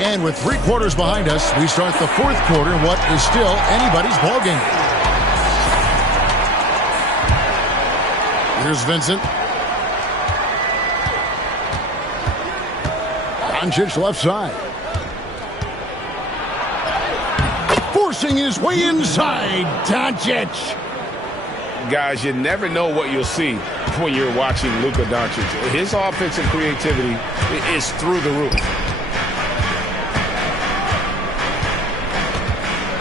And with 3 quarters behind us, we start the fourth quarter in what is still anybody's ball game. Here's Vincent. Doncic left side. Forcing his way inside. Doncic. Guys, you never know what you'll see when you're watching Luka Doncic. His offensive creativity is through the roof.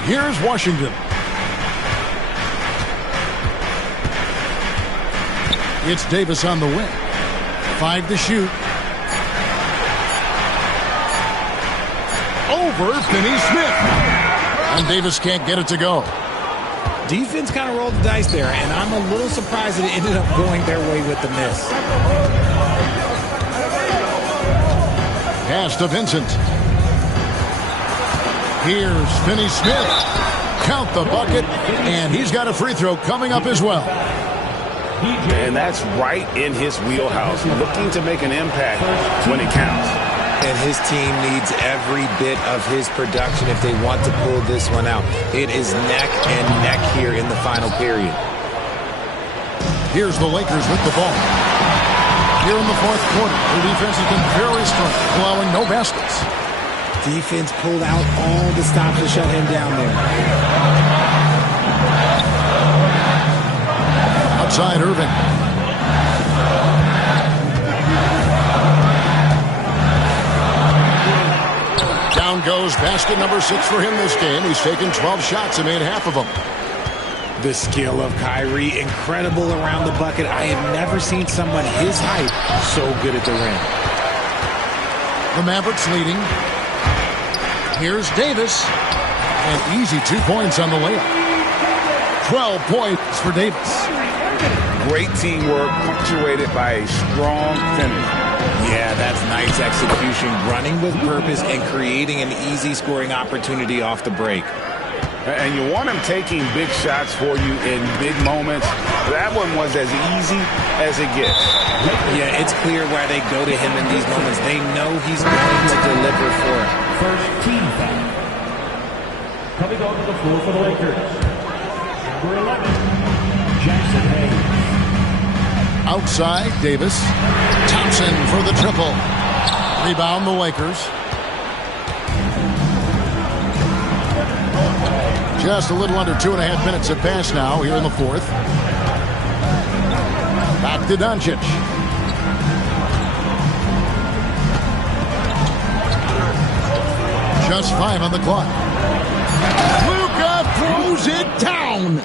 Here's Washington. It's Davis on the wing. 5 to shoot. Over Finney-Smith. And Davis can't get it to go. Defense kind of rolled the dice there, and I'm a little surprised that it ended up going their way with the miss. Pass to Vincent. Here's Finney-Smith. Count the bucket, and he's got a free throw coming up as well. And that's right in his wheelhouse, looking to make an impact when it counts. And his team needs every bit of his production if they want to pull this one out. It is neck and neck here in the final period. Here's the Lakers with the ball. Here in the fourth quarter, their defense has been very strong, allowing no baskets. Defense pulled out all the stops to shut him down there. Outside Irving. Down goes basket number 6 for him this game. He's taken 12 shots and made half of them. The skill of Kyrie, incredible around the bucket. I have never seen someone his height so good at the rim. The Mavericks leading. Here's Davis. And easy 2 points on the layup. 12 points for Davis. Great teamwork, punctuated by a strong finish. Yeah, that's nice execution, running with purpose and creating an easy scoring opportunity off the break. And you want him taking big shots for you in big moments. That one was as easy as it gets. Yeah, it's clear why they go to him in these moments. They know he's going to deliver for it. First team foul. Coming onto the floor for the Lakers. Number 11, Jackson Hayes. Outside, Davis. Thompson for the triple. Rebound the Lakers. Just a little under 2.5 minutes have passed now here in the fourth. Back to Doncic. Just 5 on the clock. Luka throws it down.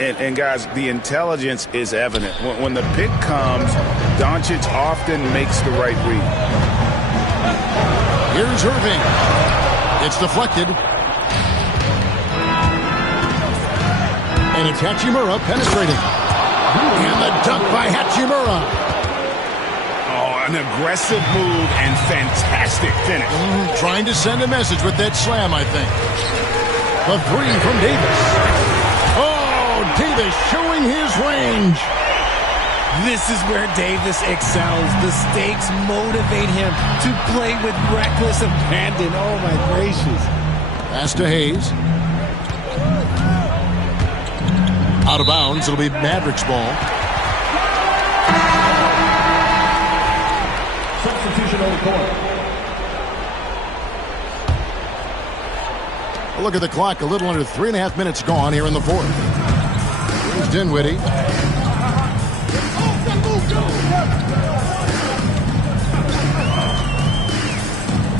And guys, the intelligence is evident. When the pick comes, Doncic often makes the right read. Here's Irving. It's deflected. And it's Hachimura penetrating. And the dunk by Hachimura. Oh, an aggressive move and fantastic finish. Trying to send a message with that slam, I think. The three from Davis. Oh, Davis showing his range. This is where Davis excels. The stakes motivate him to play with reckless abandon. Oh, my gracious. Pass to Hayes. Out of bounds. It'll be Mavericks ball. Substitution on the court. A look at the clock. A little under 3.5 minutes gone here in the fourth. Here's Dinwiddie.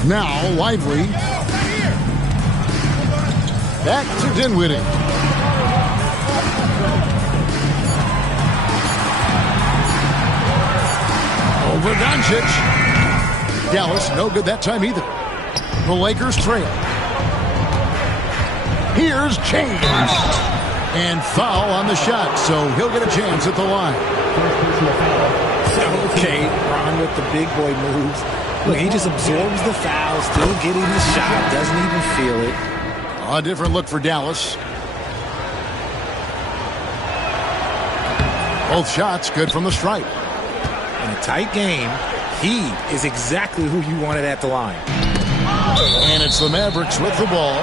Now Lively. Back to Dinwiddie. Over Doncic. Dallas, no good that time either. The Lakers trail. Here's James. And foul on the shot, so he'll get a chance at the line. Okay, Ron with the big boy moves. Look, he just absorbs the foul, still getting the shot, doesn't even feel it. A different look for Dallas. Both shots good from the stripe. In a tight game, he is exactly who you wanted at the line. And it's the Mavericks with the ball.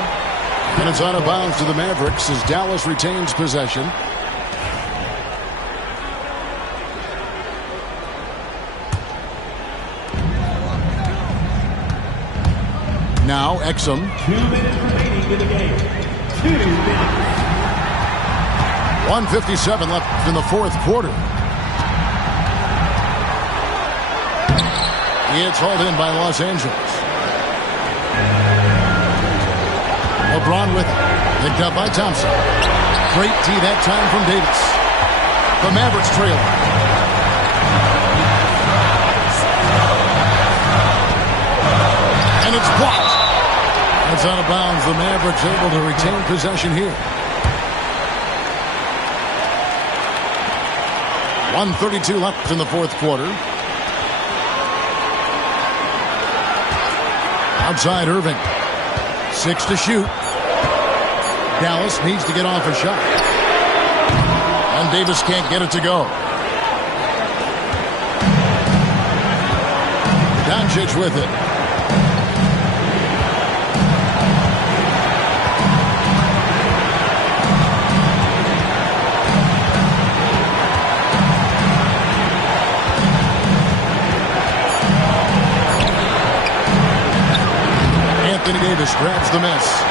And it's out of bounds to the Mavericks as Dallas retains possession. Now Exum. 2 minutes remaining in the game. 2 minutes. 1:57 left in the fourth quarter. It's hauled in by Los Angeles. LeBron with it. Picked up by Thompson. Great tee that time from Davis. The Mavericks trail. And it's blocked. It's out of bounds. The Mavericks able to retain possession here. 1:32 left in the fourth quarter. Outside Irving. 6 to shoot. Dallas needs to get off a shot. And Davis can't get it to go. Doncic with it. Anthony Davis grabs the miss.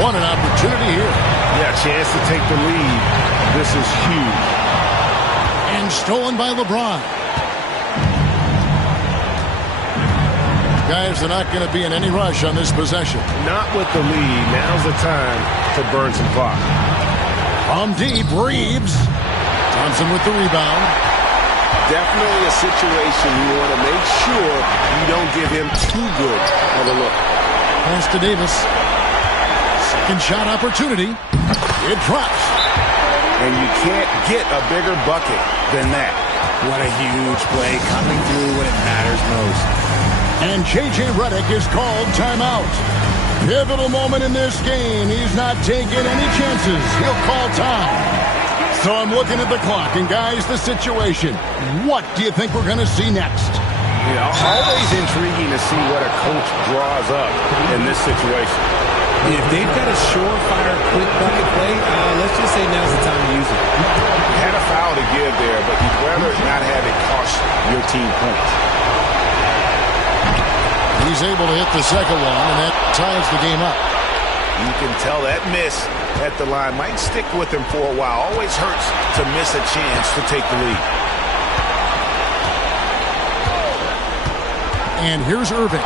What an opportunity here. Yeah, chance to take the lead. This is huge. And stolen by LeBron. Guys, they're not going to be in any rush on this possession. Not with the lead. Now's the time to burn some clock. From deep, Reeves. Thompson with the rebound. Definitely a situation you want to make sure you don't give him too good of a look. Pass to Davis. Second shot opportunity. It drops. And you can't get a bigger bucket than that. What a huge play coming through when it matters most. And J.J. Redick is called timeout. Pivotal moment in this game. He's not taking any chances. He'll call time. So I'm looking at the clock. And guys, the situation. What do you think we're going to see next? You know, always intriguing to see what a coach draws up in this situation. If they've got a surefire quick bucket play, let's just say now's the time to use it. You had a foul to give there, but you'd rather not have it cost your team points. He's able to hit the second one, and that ties the game up. You can tell that miss at the line might stick with him for a while. Always hurts to miss a chance to take the lead. And here's Irving.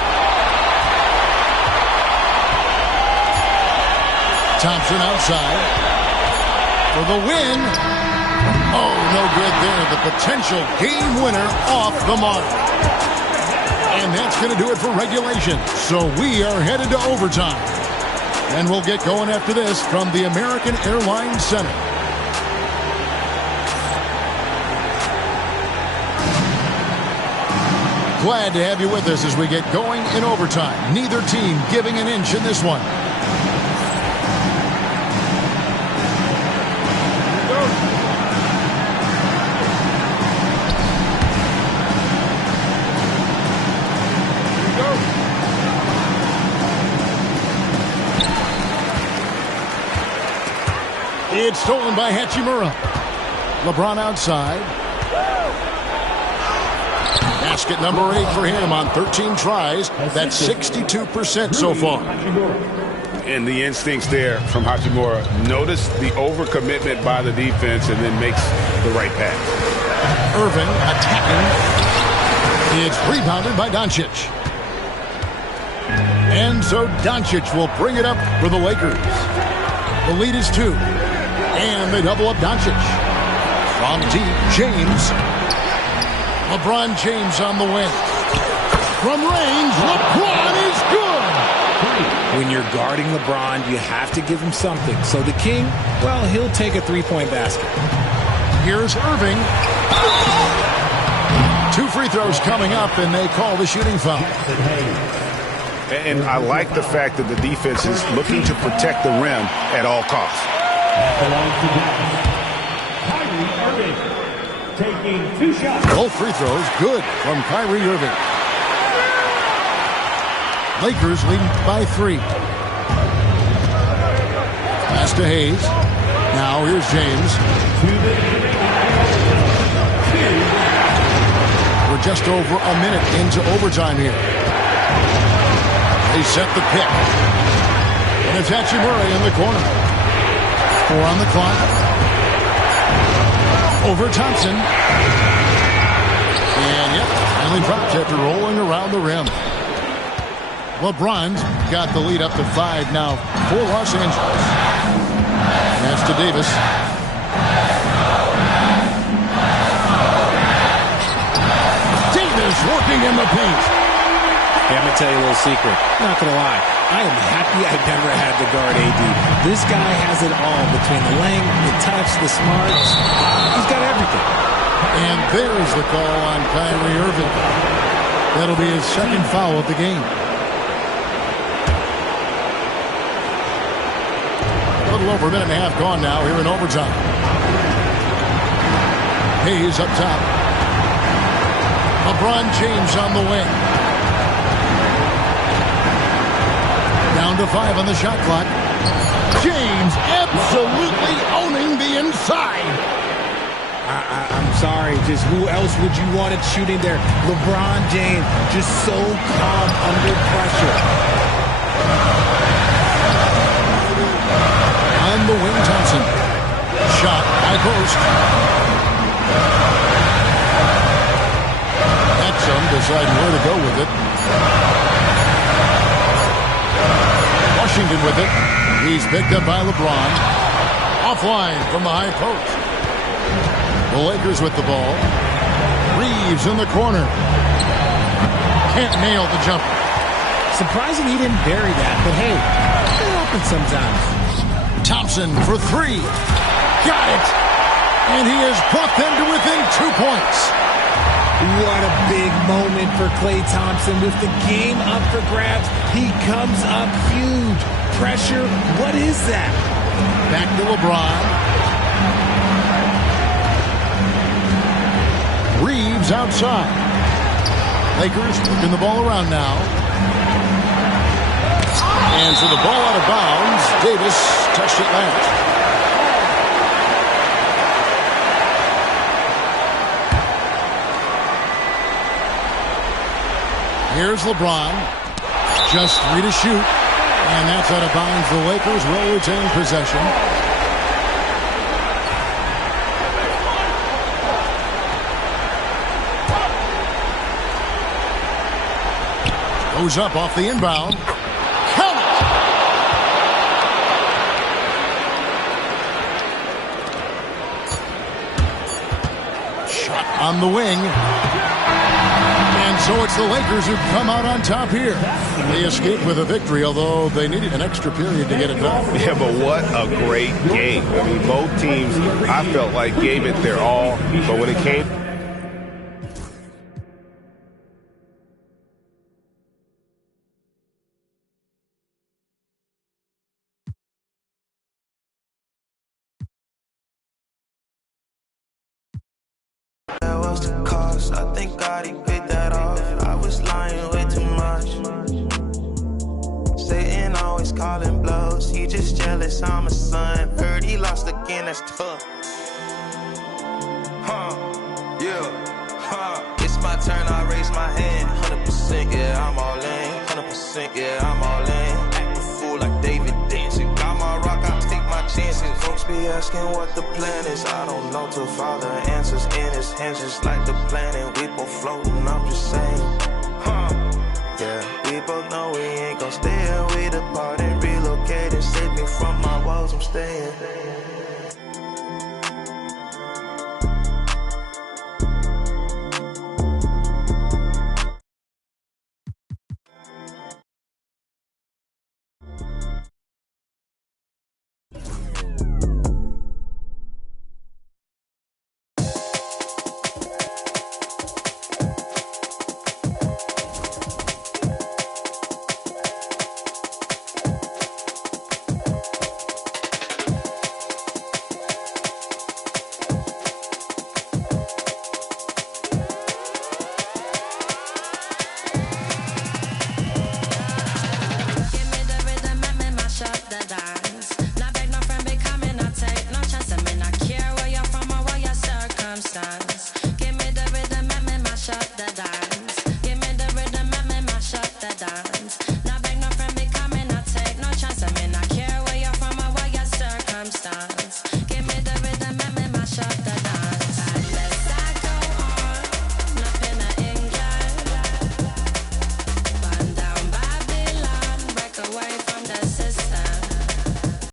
Thompson outside for the win. Oh, no good there. The potential game winner off the mark. And that's going to do it for regulation. So we are headed to overtime. And we'll get going after this from the American Airlines Center. Glad to have you with us as we get going in overtime. Neither team giving an inch in this one. It's stolen by Hachimura. LeBron outside. Basket number 8 for him on 13 tries. That's 62% so far. And the instincts there from Hachimura. Notice the overcommitment by the defense and then makes the right pass. Irving attacking. It's rebounded by Doncic. And so Doncic will bring it up for the Lakers. The lead is 2. And they double up Doncic. From deep, James. LeBron James on the wing. From range, LeBron is good. When you're guarding LeBron, you have to give him something. So the King, well, he'll take a three-point basket. Here's Irving. 2 free throws coming up, and they call the shooting foul. And I like the fact that the defense is looking to protect the rim at all costs. Kyrie Irving taking 2 shots. Both free throws good from Kyrie Irving. Lakers leading by 3. Pass to Hayes. Now here's James. We're just over a minute into overtime here. They set the pick. And it's Hachimura in the corner. 4 on the clock. Over Thompson. And yep, finally drops after rolling around the rim. LeBron's got the lead up to 5 now for Los Angeles. And that's to Davis. Davis working in the paint. Hey, I'm going to tell you a little secret. Not going to lie. I am happy I never had to guard AD. This guy has it all between the length, the touch, the smarts. He's got everything. And there's the call on Kyrie Irving. That'll be his second foul of the game. A little over a minute and a half gone now here in overtime. Hayes up top. LeBron James on the wing. Down to 5 on the shot clock. James absolutely owning the inside. I'm sorry. Just who else would you want it shooting there? LeBron James, just so calm under pressure. On the wing, Thompson. Shot by post. Exum deciding where to go with it. Washington with it. He's picked up by LeBron. Offline from the high post. The Lakers with the ball. Reeves in the corner. Can't nail the jumper. Surprising he didn't bury that, but hey, it happens sometimes. Thompson for 3. Got it. And he has brought them to within 2 points. What a big moment for Klay Thompson. With the game up for grabs, he comes up huge. Pressure, what is that? Back to LeBron. Reeves outside. Lakers working the ball around now. And so the ball out of bounds. Davis touched it last. Here's LeBron. Just 3 to shoot. And that's out of bounds. The Lakers will retain possession. Goes up off the inbound. Count it! Shot on the wing. And so it's the Lakers who come out on top here. They escaped with a victory, although they needed an extra period to get it done. Yeah, but what a great game. I mean, both teams, I felt like, gave it their all. But when it came... That was the cost. I think God, he paid that off. I was lying way too much. Satan always calling blows. He just jealous, I'm a son. Heard he lost again, that's tough. It's my turn, I raise my hand. 100%, yeah, I'm all in. 100%, yeah, I'm all in. Act a fool like David dancing. Got my rock, I take my chances. Folks be asking what the plan is. I don't know till Father answers in his hands, just like the planet. We both floating, I'm just saying. Yeah, we both know we ain't gon' stay here. We depart and relocate and save me from my woes. I'm staying. Give me the rhythm, and me mash up the dance.